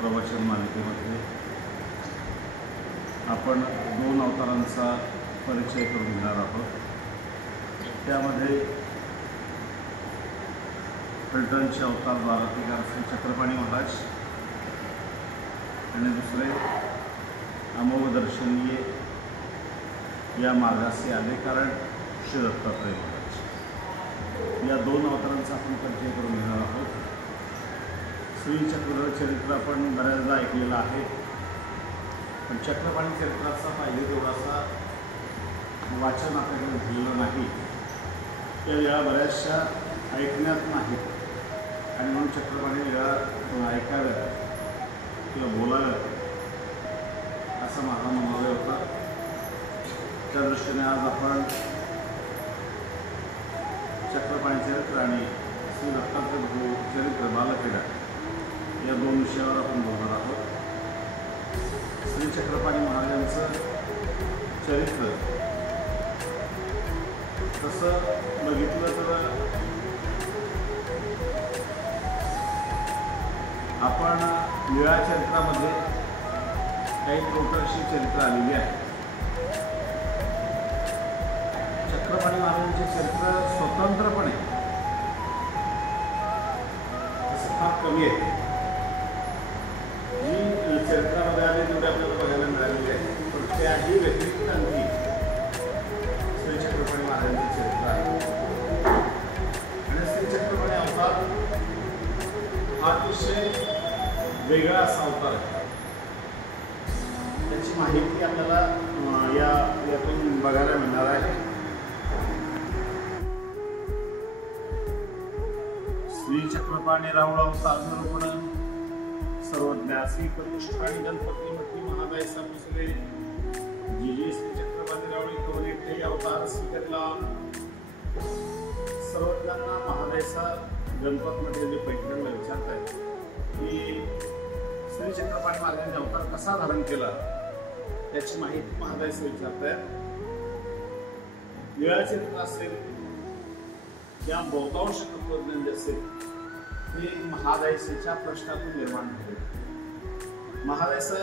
प्रवचन मालिकेमध्ये आपण 2 अवतारांचा परिचय करून घेणार आहोत। त्यामध्ये फलटणचे अवतार द्वारकेदार श्री छत्रपती महाराज आणि दुसरे अमोघ दर्शनीय या मार्गासे आले कारण श्री दत्तात्रय महाराज। या 2 अवतारांचा आपण परिचय करून घेणार आहोत। श्री चक्रधर चरित्र आपण बऱ्याचदा ऐकलेलं आहे, पण चक्रपाणी चरित्राचा पाहिजे तेवढासा वाचन आपल्याकडे झालेलं नाही। त्या वेळा बऱ्याचशा ऐकण्यात नाहीत आणि म्हणून चक्रपाणी वेळा ऐकाव्या किंवा बोलाव्या असा माझा मनोदय होता। त्या दृष्टीने आज आपण चक्रपाणी चरित्र आणि श्री दत्तात्रय चरित्र बालक्रीडा या 2 विषयावर आपण बोलणार आहोत। श्री छत्रपती महाराजांचं चरित्र तसं बघितलं तर आपण लीळा चरित्रामध्ये काही छोटीशी चरित्र आलेली आहे। छत्रपती महाराजांचे चरित्र स्वतंत्रपणे असं फार कमी आहे। चरित्रामध्ये आले तेवढे आपल्याला बघायला मिळालेले आहे, पण त्याही व्यतिरिक्त आणखी श्री छत्रपती महाराजांचे चरित्र आहे। आणि श्री छत्रपती अवतार हा अतिशय वेगळा असा अवतार आहे। त्याची माहिती आपल्याला यातून बघायला मिळणार आहे। श्री छत्रपती रावळ अवतार निरूपण सर्वज्ञासी प्रतिष्ठा आणि गणपती मती महादाय समुसले जी श्री छत्रपती रावळी कवरिठे अवतार स्वीकारला। सर्वज्ञांना महादायसा गणपत मध्ये पैठणला विचारतात की श्री छत्रपती महाराजांनी अवतार कसा धारण केला याची माहिती महादायसा विचारतात। लीळा चरित्र असेल किंवा बहुतांश तत्वज्ञान जे असेल ते महादायसेच्या प्रश्नातून निर्माण झाले। महादायसा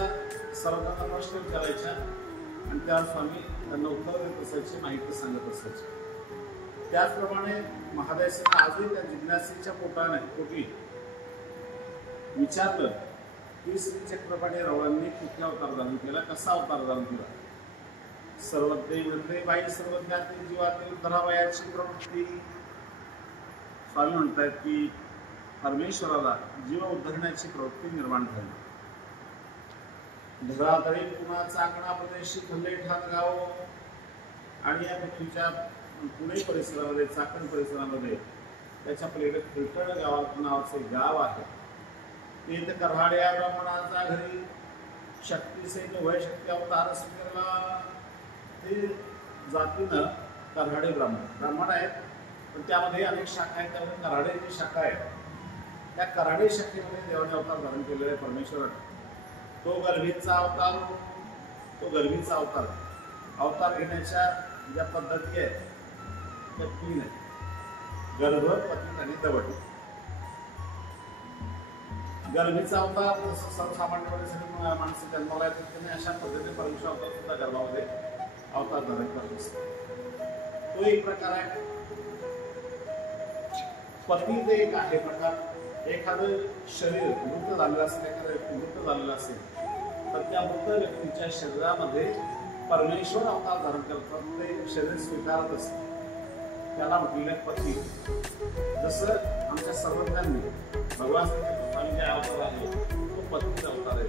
सर्वांना प्रश्न विचारायच्या आणि त्या स्वामी त्यांना उत्तर देत असायचे, माहिती सांगत असायचे। त्याचप्रमाणे महादायसेने आजही त्या जिज्ञासेच्या पोटी विचारलं की श्री छत्रपती रावळांनी कुठला अवतार धारण केला, कसा अवतार धारण केला। सर्वज्ञ म्हणजे बाई सर्वज्ञातील जीवातील धरावयाची प्रवृत्ती। स्वामी म्हणतात की परमेश्वराला जीव उद्धरण्याची प्रवृत्ती निर्माण झाली। धरातळी पुन्हा चाकणा प्रदेशी खल्ले ठाण गाव आणि या पृथ्वीच्या पुणे परिसरामध्ये चाकण परिसरामध्ये त्याच्या पलीकडे फलटण नावाचे गाव आहे। तिथे कर्हाड्या ब्राह्मणाचा घरी शक्ती सैन्य वय शक्ती अवतार स्वीकारला। ते जातीनं कर्हाडे ब्राह्मण आहेत, पण त्यामध्ये अनेक शाखा आहेत। त्यामध्ये कर्हाडे जी शाखा आहे त्या कराडे शक्तीमध्ये देवाने अवतार धारण केलेला आहे परमेश्वराने। तो गर्भीचा अवतार घेण्याच्या ज्या पद्धती आहेत त्या 3 आहेत: गर्भ, पतित आणि दवड। गर्भीचा अवतार सर्वसामान्यपणे सगळी माणसं जन्माला येतात त्यांनी अशा पद्धतीने परमेश्वर अवतार सुद्धा गर्भामध्ये अवतार धारण करत असतो। तो एक प्रकार आहे। पतित एक आहे प्रकार। एखादं शरीर मृत झालेलं असेल तर त्या मृत व्यक्तीच्या शरीरामध्ये परमेश्वर अवतार धारण करतात, ते शरीर स्वीकारत असते, त्याला म्हटलेलं पती। जसं आमच्या सर्वज्ञांनी भगवान श्रीकृष्णाने जे अवतार आहे तो पतीचा अवतार आहे।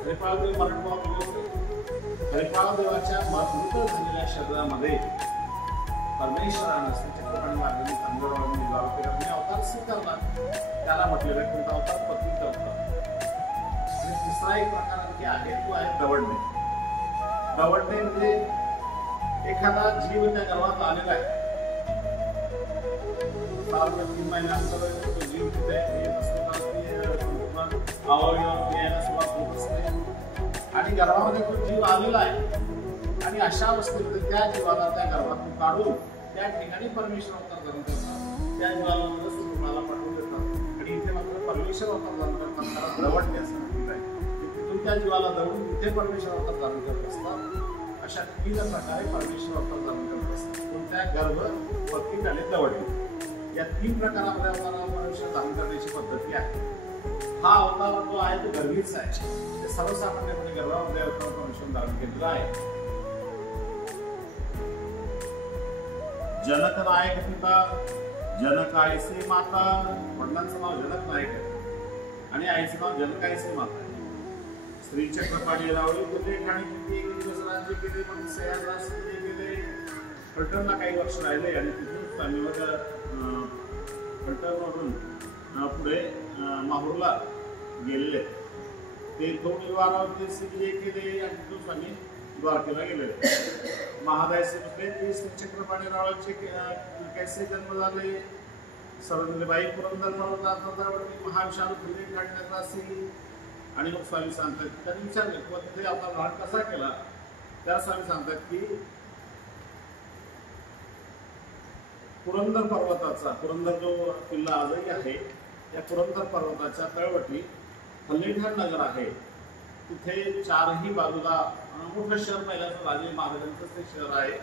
हरिपाळदेव हरिपाळदेवाच्या मृत झालेल्या शरीरामध्ये परमेश्वरानं श्री छत्रपती महाराजांनी चांगदेवांनी द्वारकेदारांनी अवतार स्वीकारला, त्याला म्हटलेलं आहे कोणता अवतार? पतीचा अवतार। आणि तिसरा एक प्रकार आणखी आहे, तो आहे दवडणे। दवडणे म्हणजे एखादा जीव त्या गर्भात आलेला आहे, 3 महिन्यानंतर तो जीव तिथे अवयव यायला सुरुवात होत असते आणि गर्भामध्ये तो जीव आलेला आहे आणि अशा अवस्थेमध्ये त्या जीवाला त्या गर्भातून काढून त्या ठिकाणी परमेश्वर अवतार धारण करतात। त्या जीवाला पाठवून देतात आणि इथे मात्र परमेश्वर अवतार धारण करतात, त्याला दवडणे असतात। त्या जीवाला दवडून तिथे परमेश्वर अवतार धारण करत असतात. अशा 3 प्रकारे परमेश्वर अवतार धारण करत असतात. कोणत्या गर्भ, पत्नी आणि दवडी या 3 प्रकारामध्ये परमेश्वर धारण करण्याची पद्धती आहे. हा अवतार जो आहे तो गर्भीच आहे. ते सर्वसामान्यपणे गर्भामध्ये अवतार परमेश्वर धारण केलेला आहे. जनक नायक पिता, जनकायसे माता. वडिलांचं नाव जनक नायक आहे आणि आईचं नाव जनकायसे माता आहे. स्त्रीच्या कपाळी रावळी बोलले आणि किती एक दिवस राज्य केले, मग सह्याद्रास गेले. फलटणला काही वर्ष राहिले आणि तिथून आम्ही फलटणवरून पुढे माहूरला गेलेले. ते थोडी वारावरती सिद्धी केले आणि तिथून आम्ही द्वारकेला गेलेले. महादायचे पुतळे चक्रपाणी रावळचे कैसे जन्म झाले. सरंदलीबाई पुरंदर पर्वतावरती महाविशाल फुले काढण्याची. आणि मग स्वामी सांगतात, त्यांनी विचारले तिथे आपला लहान कसा केला. त्या स्वामी सांगतात की पुरंदर पर्वताचा, पुरंदर जो किल्ला आजही आहे त्या पुरंदर पर्वताच्या तळवटी फल्लेठाण नगर आहे. तिथे 4ही बाजूला मोठं शहर पहिल्याचं राजे महाराजांचं ते शहर आहे.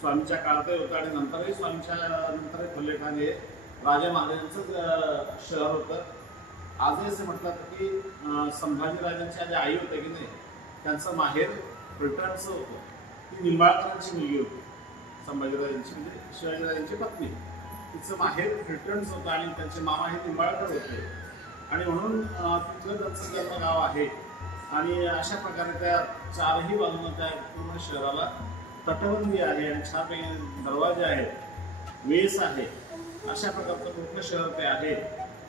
स्वामीच्या काळातही होतं आणि नंतरही स्वामीच्या नंतर फल्लेठाण हे राजा महाराजांचं शहर होतं. आजही असं म्हणतात की संभाजीराजांची आधी आई होते की नाही, त्यांचं माहेर फलटणचं होतं. ती निंबाळकरांची मुलगी होती. संभाजीराजांची म्हणजे शिवाजीराजांची पत्नी. तिचं माहेर फलटणचं होतं आणि त्यांचे मामा हे निंबाळकर होते आणि म्हणून तिथलं त्यांचं जन्मगाव आहे. आणि अशा प्रकारे त्या 4ही बाजूने त्या पूर्ण शहराला तटबंदी आहे आणि छान दरवाजे आहेत, वेस आहे. अशा प्रकारचं मोठं शहर ते आहे.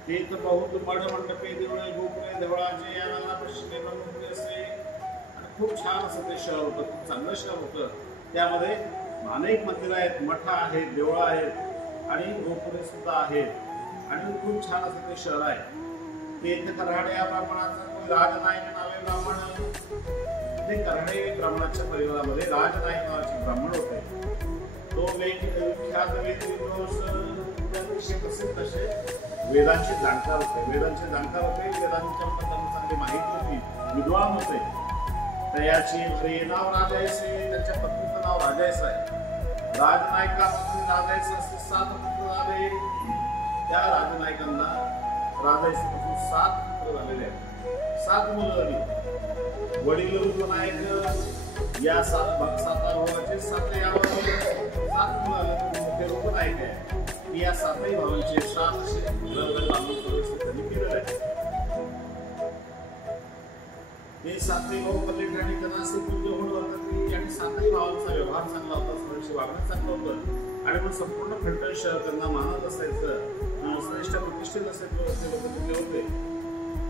ते तर बहुत मड मंडपे, देवळे, गोपुरे, देवळाचे याला पश्चिमे ब्रह्मपुरे असे आणि खूप छान असं ते शहर होतं. खूप चांगलं शहर होतं. त्यामध्ये अनेक मंदिरं आहेत, मठ आहेत, देवळं आहेत आणि गोपुरे सुद्धा आहेत आणि खूप छान असं ते शहर आहे. ते इथे कराडे या ब्राह्मणाचा राजनायक नावे ब्राह्मण. ते कराडे ब्राह्मणाच्या परिवारामध्ये राजनायक नावाचे ब्राह्मण होते. तो विख्यात प्रसिद्ध असे वेदांचे जाणकार होते. वेदांच्या चांगली माहिती होती, विद्वान होते. त्याचे नाव राजायसे, त्यांच्या पत्नीचं नाव राजायस आहे. राजनायकापासून राजायस असे 7 पुत्र झाले. त्या राजनायकांना राजायसेपासून 7 पुत्र झालेले आहेत. 7 मुलं झाली. वडील रूपनायक या 7 भावाचे 7 यावर 7 मुलं झाले. मोठे रूपनायक आहे. या 7ही भावांचे 7 असे त्यांनी केलेले आहे. ते 7ही भाऊ फल्लेठाणी त्यांना असे पूज्य होऊन वर्तत आणि 7ही भावांचा व्यवहार चांगला होता, स्वतःशी वागणं चांगलं होतं आणि मग संपूर्ण फलटण शहर त्यांना मानत असायचं, श्रेष्ठ प्रतिष्ठित असायचे लोक तिथले होते.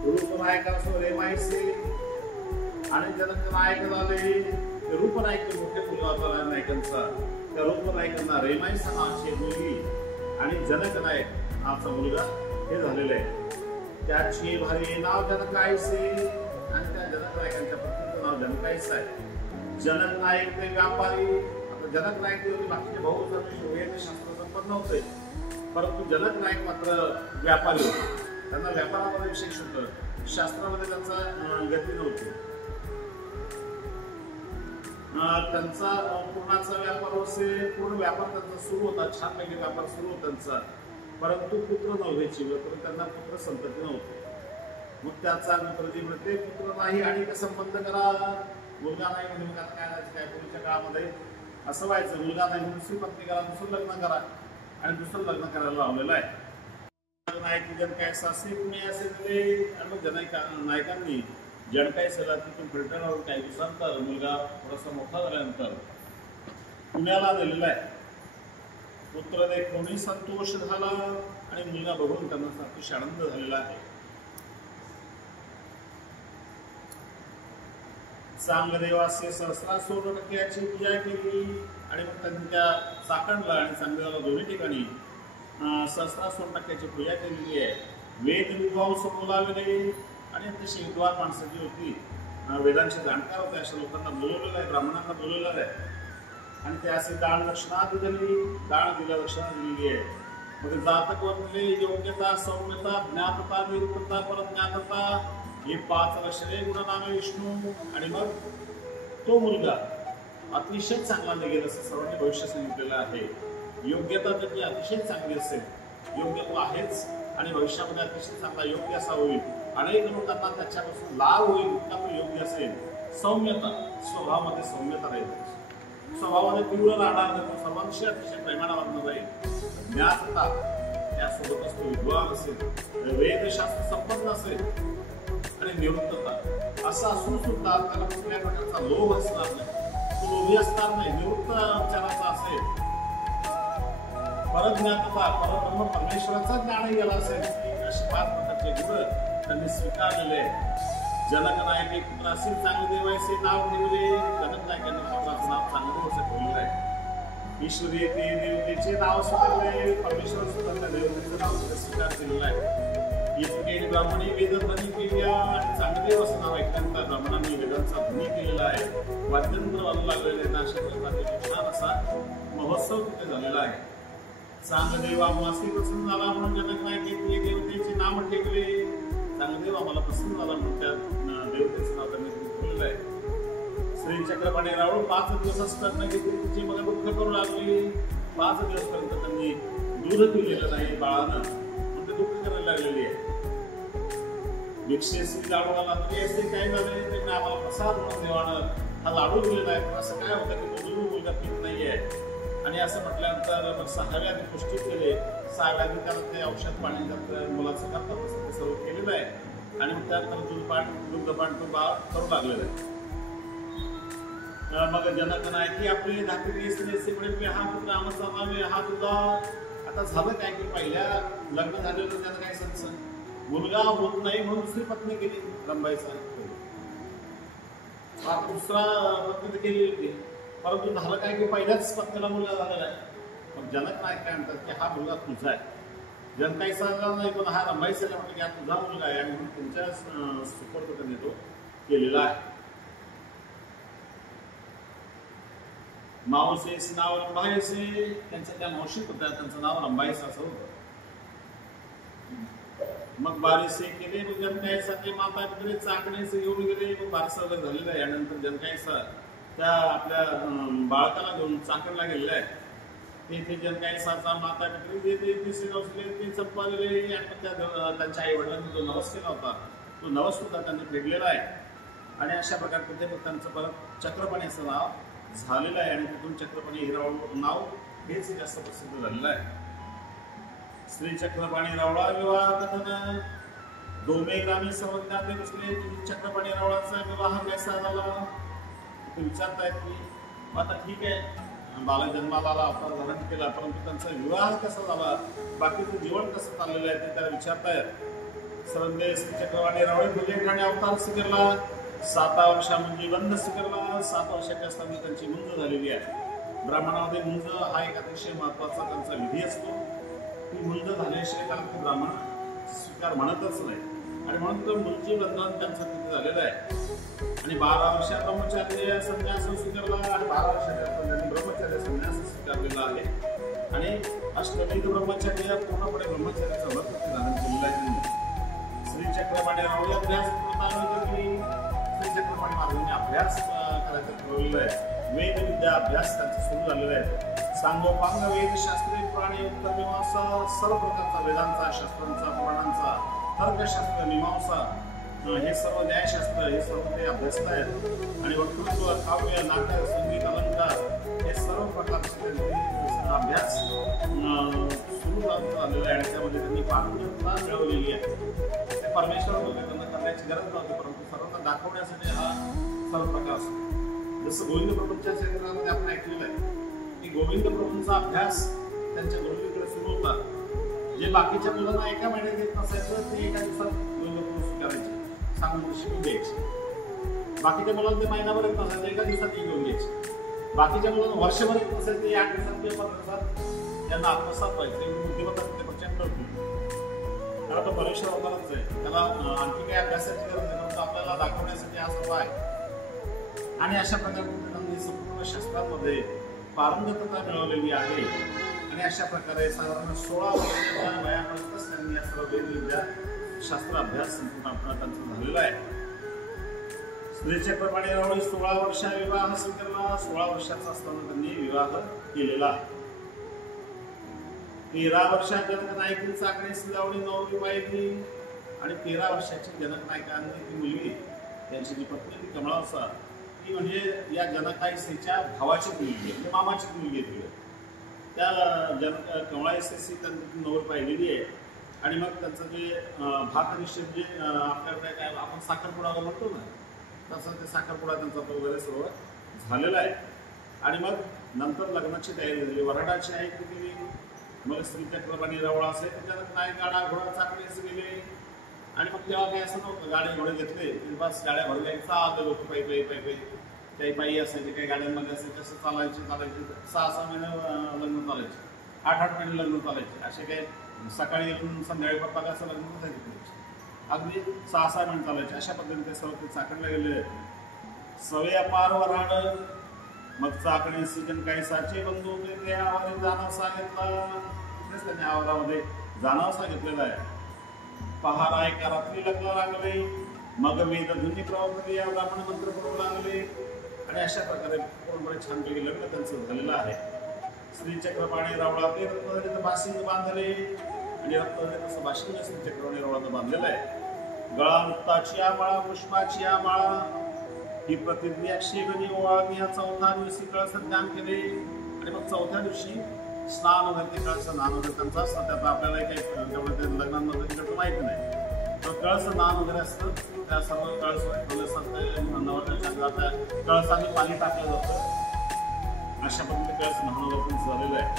रूपनायकासो रेमायसे आणि जनक नायक झाले. रूपनायक मोठे मुलगा होता नायकांचा. त्या रूपनायकांना रेमायस नावाची मुलगी आणि जनक नायक नावाचा मुलगा हे झालेले आहे. त्याची भारी नाव जनकायसे आणि त्या जनक नायकांच्या पत्नीचं नाव जनकायस आहे. जनक नायक ते व्यापारी. आता जनक नायक होते, बाकीचे भाऊ वेद शास्त्र संपन्न होते, परंतु जनक नायक मात्र व्यापारी होते. त्यांना व्यापारामध्ये विशेष होतं, शास्त्रामध्ये त्यांचा गती नव्हती. त्यांचा पूर्णाचा व्यापार असेल, पूर्ण व्यापार त्यांचा सुरू होता, छानपैकी व्यापार सुरू होता त्यांचा, परंतु पुत्र नव्हते. त्यांना पुत्र संतती नव्हते. मग त्याचा प्रति मिळते, पुत्र नाही आणि संबंध करा. मुलगा नाही म्हणजे आता काय पूर्वीच्या काळामध्ये असं व्हायचं, मुलगा नाही म्हणून दुसरी पत्नी करा, दुसरं लग्न करा आणि दुसरं लग्न करायला लावलेलं आहे. नायक जनकायस असे पुणे असे दिले आणि मग नायकांनी जनकायसला तिथून फलटणावरून काही दिवसांतर मुलगा थोडासा मोठा झाल्यानंतर पुण्याला दिलेला आहे. पुत्र देखूनही संतोष झाला आणि मुलगा बघून त्यांना अतिशय आनंद झालेला आहे. चांगदेवासे सहस्रासुर टक्क्याची पूजा केली आणि मग त्यांच्या चाकणला आणि चांगदेवाला दोन्ही ठिकाणी सहस्रासुर टक्क्याची पूजा केलेली आहे. वेद विद्वांस बोलावले आणि अतिशय विद्वान माणसं जी होती, वेदांचे जाणकार होते, अशा लोकांना बोलवलेलं आहे, ब्राह्मणांना बोलवलेलं आहे आणि ते असे दान दक्षिणा दिलेली, दान दिल्या दक्षिणा दिलेली आहे. मग जातक वर्णले योग्यता, सौम्यता, ज्ञातता, निरुपता, परज्ञातता हे 5 अक्षरे गुणनाम विष्णू. आणि मग तो मुलगा अतिशय चांगला निघेल असं सर्वांनी भविष्य सांगितलेलं आहे. योग्यता त्याची अतिशय चांगली असेल, योग्य तो आहेच आणि भविष्यामध्ये अतिशय चांगला योग्य असा होईल. अनेक लोकांना त्याच्यापासून लाभ होईल इतका तो योग्य असेल. सौम्यता, स्वभावामध्ये सौम्यता राहील, स्वभावामध्ये तीव्र राहणार नाही, तो सर्वांशी अतिशय प्रेमाने वागणार राहील. ज्ञानता त्यासोबतच तो विद्वान असेल, वेदशास्त्र संपन्न असेल. आणि निवृत्तता असं असून सुद्धा त्याला कुठल्या प्रकारचा लोभ असणार नाही, तो लोभी असणार नाही, निवृत्त विचाराचा असेल. परज्ञानता, परब्रह्म परमेश्वराचा ज्ञान गेला असेल. अशी 5 प्रकारचे गुण त्यांनी स्वीकारलेले आहे. जनक नायक एक पुत्र असेल चांगले देवायचे नाव ठेवले. जनक नायकांनी पुत्राचं नाव चांगले असं ठेवलेलं आहे. ईश्वरी ते देवतेचे नाव स्वीकारले, परमेश्वर सुद्धा त्या देवतेचं नाव स्वीकार केलेलं आहे. इतके ब्राह्मणी वेदध्वनी केल्या आणि चांगदेव असं नाव ऐकल्यानंतर ब्राह्मणांनी वेदांचा ध्वनी केलेला आहे. वाद्यंत्र वाजू लागलेले नाशक छान असा महोत्सव तिथे झालेला आहे. चांगदेव आम्हासी प्रसन्न झाला म्हणून जनक नायकांनी देवतेचे नाम ठेवले. चांगदेव आम्हाला प्रसन्न झाला म्हणून त्या देवतेचं नाव त्यांनी ठेवलेलं आहे. श्री चक्रपाणी रावळ 5 दिवस असताना घेतली, तिची मला दुःख करू लागली. 5 दिवसपर्यंत त्यांनी दूध पिलेलं नाही बाळानं, म्हणून ते दुःख करायला लागलेली आहे. भिक्षेशी लाडू आला तरी असे काय झाले, त्यांनी आम्हाला प्रसाद म्हणून देवानं हा लाडू दिलेला आहे. पण असं काय होतं की तो मुलगा पीत नाहीये. आणि असं म्हटल्यानंतर 6व्या दिवशी पुष्टी केले. 6व्या दिवशी त्याला ते औषध पाणी मुलाचं करतात तसं ते सर्व केलेलं आहे. आणि मग त्यानंतर दुग्धपान तो बाळ करू लागलेलं आहे. मग जनक नायकी आपली धाकटी स्त्रीमुळे हा पुत्र आमचा नावे हा तुझा. आता झालं काय की पहिल्या लग्न झालेलं त्यानं काय संस मुलगा होत नाही म्हणून दुसरी पत्नी केली रंबाईचा. दुसरा पत्नी केली होती, परंतु झालं काय की पहिल्याच पत्नीला मुलगा झालेला आहे. मग जनक नायक काय म्हणतात की हा मुलगा तुझा आहे. जनकाई सांगणार नाही, पण हा रंबाईचा म्हटलं की हा तुझा मुलगा आहे आणि म्हणून तुमच्या सुपर्द त्यांनी तो केलेला आहे. मावसेस नाव रंभायसे, त्यांच्या त्या मावशी होत्या, त्यांचं नाव रंभायस असं होतं. मग बारीसे केले. मग जनकाईसाठी माता वगैरे चाकणेचे घेऊन गेले. मग बारसं वगैरे झालेलं आहे. यानंतर जनकाईसा त्या आपल्या बाळकाला घेऊन चाकणला गेलेलं आहे. तेथे जनकाईसाचा माता वगैरे ते संपादले आणि त्यांच्या आई वडिलांनी जो नवस केला होता तो नवस सुद्धा त्यांनी फेडलेला आहे. आणि अशा प्रकारे तिथे मग त्यांचं परत चक्रपाणी असं नाव झालेलं आहे. आणि तिथून चक्रपाणी हिरावळ नाव हेच जास्त प्रसिद्ध झालेलं आहे. श्री चक्रपाणी रावळा विवाह कथन. डोमे ग्रामीण सर्वज्ञाते बसले. चक्रपाणी रावळाचा विवाह कसा झाला ते विचारतायत की आता ठीक आहे बाला जन्माला आला, अवतार धारण केला, परंतु त्यांचा विवाह कसा झाला, बाकीचं जीवन कसं चाललेलं आहे ते त्याला विचारतायत. सर्वज्ञ श्री चक्रपाणी रावळे बुलेखाने अवतार स्वीकारला. 7 वर्षामध्ये बंद स्वीकारला. 7 वर्षाच्या असताना त्यांची मुंज झालेली आहे. ब्राह्मणामध्ये मुंज हा एक अतिशय महत्वाचा त्यांचा विधी असतो. ती मुंज झाल्याशिवाय कारण ते ब्राह्मण स्वीकार म्हणतच नाही. आणि म्हणून तो मुंजी बंधन त्यांचं तिथे झालेलं आहे. आणि 12 वर्षात ब्रह्मचार्य संन्यास स्वीकारला. आणि 12 वर्षाच्या त्यांनी ब्रह्मचार्य संन्यास स्वीकारलेला आहे. आणि अष्टविध ब्रह्मचर्य पूर्णपणे ब्रह्मचर्याचं व्रत धारण केलेलं आहे त्यांनी. श्री चक्रपाणी रावळे अभ्यास श्री चक्रपाणी महाराजांनी अभ्यास करायचं ठरवलेलं आहे. वेद विद्या अभ्यास त्यांचा सुरू झालेला आहे. सांगोपांग वेद शास्त्रे पुराणे उत्तर मीमांसा सर्व प्रकारचा वेदांचा, शास्त्रांचा, पुराणांचा, तर्कशास्त्र, मीमांसा हे सर्व न्यायशास्त्र हे सर्व ते अभ्यासत आहेत. आणि वक्तृत्व, काव्य, नाटक, संगीत, अलंकार हे सर्व प्रकारचे अभ्यास सुरू झालेला आहे. आणि त्यामध्ये त्यांनी पारंगतता मिळवलेली आहे. ते परमेश्वर होते, त्यांना करण्याची गरज नव्हती, परंतु सर्वांना दाखवण्यासाठी हा सर्व प्रकार असतो. जसं गोविंद प्रभूंच्या चरित्रामध्ये आपण ऐकलेलं आहे की गोविंद प्रभूंचा अभ्यास त्यांच्या गुरुजीकडे सुरू होता. जे बाकीच्या मुलांना एका महिन्यात येत नसायचं ते एका दिवसात गोविंद प्रभू स्वीकारायचे, सांगून शिकून घ्यायचे. बाकीच्या मुलांना ते महिनाभर येत नसायचं, एका दिवसात घेऊन घ्यायचे. बाकीच्या मुलांना वर्षभर येत नसायचं, ते 8 दिवसात किंवा 15 दिवसात त्यांना आत्मसात व्हायचे. बुद्धिमत्ता ते प्रचंड होती. त्याला तो परमेश्वर अवतारच आहे, त्याला आणखी काही अभ्यासाची गरज नाही, परंतु आपल्याला दाखवण्यासाठी हा सर्व आहे. आणि अशा प्रकारे त्यांनी संपूर्ण शास्त्रांमध्ये पारंगतता मिळवलेली आहे. आणि अशा प्रकारे साधारण 16 वर्षाच्या वयापर्यंतच त्यांनी या सर्व वेद विद्या शास्त्र अभ्यास संपूर्ण त्यांचा झालेला आहे. श्रीचक्रपाणी रावळी 16 वर्षा विवाह स्वीकारला. 16 वर्षाचा असताना त्यांनी विवाह केलेला आहे. 13 वर्षात जनक नायकी चाकणे श्रीरावळी नवरी पाहिली आणि 13 वर्षाची जनक नायकांनी ती मुलगी, त्यांची जी पत्नी ती कमळासा, ती म्हणजे या जनकाईसेच्या भावाची मुलगी म्हणजे मामाची मुलगी आहे. त्या जनक कमळाईसेची त्यांनी नवरी पाहिलेली आहे. आणि मग त्यांचं जे भातनिश्चित जे आपल्याकडे काय आपण साखरपुडा म्हणतो ना, तसं ते साखरपुडा त्यांचा तो वगैरे सर्व झालेला आहे. आणि मग नंतर लग्नाची तयारी झाली, वराडाची आई केली. मग श्रीचक्रपाणी रावळ असे जनक नायक गाडा घोडा चाकणीस गेले. आणि मग तेव्हा काही असं नव्हतं, गाडी घोडे घेतले बस गाड्या भरल्या चालले लोक पायी पायी पायी पायी काही पायी असायचे, काही गाड्यांमध्ये असायचे, तसं चालायचे 6-6 महिने लग्न चालायचे, 8-8 महिने लग्न चालायचे. असे काही सकाळी येऊन संध्याकाळी परत असं लग्न नसायचे, अगदी 6-6 महिने चालायचे. अशा पद्धतीने ते सर्व ते चाकणला गेले. सवे अपार वराड मग चाकणे सीजन काही साचे बंधू ते आवाज जाणवसा घेतला. तिथेच त्यांनी आवाजामध्ये जाणवसा घेतलेला आहे. पहारा एका रात्री लग्न लागले. मग वेद धुनी प्रवृत्ती या ब्राह्मण मंत्र पडू लागले. आणि अशा प्रकारे पूर्णपणे छानपैकी लग्न त्यांचं झालेलं आहे. श्रीचक्रपाणी रावळा ते रत्नजडित बाशिंग बांधले आणि रत्नजडित असं बाशिंग श्रीचक्रपाणी रावळानं बांधलेलं आहे. गळा मुक्ताची आमाळा पुष्पाची आमाळा ही प्रतिज्ञा शेगणी ओवाळणी या 4थ्या दिवशी कळस ज्ञान केले. आणि मग 4थ्या दिवशी स्नान वगैरे कळस नान वगैरे त्यांचं असतं. त्यात आपल्याला काही तेवढं ते लग्नांमध्ये तिकडचं माहिती नाही. तर कळस नान वगैरे असतं, त्या सर्व कळस कळसाने पाणी टाकलं जातं. अशा पद्धतीने कळस न्हाणं झालेलं आहे.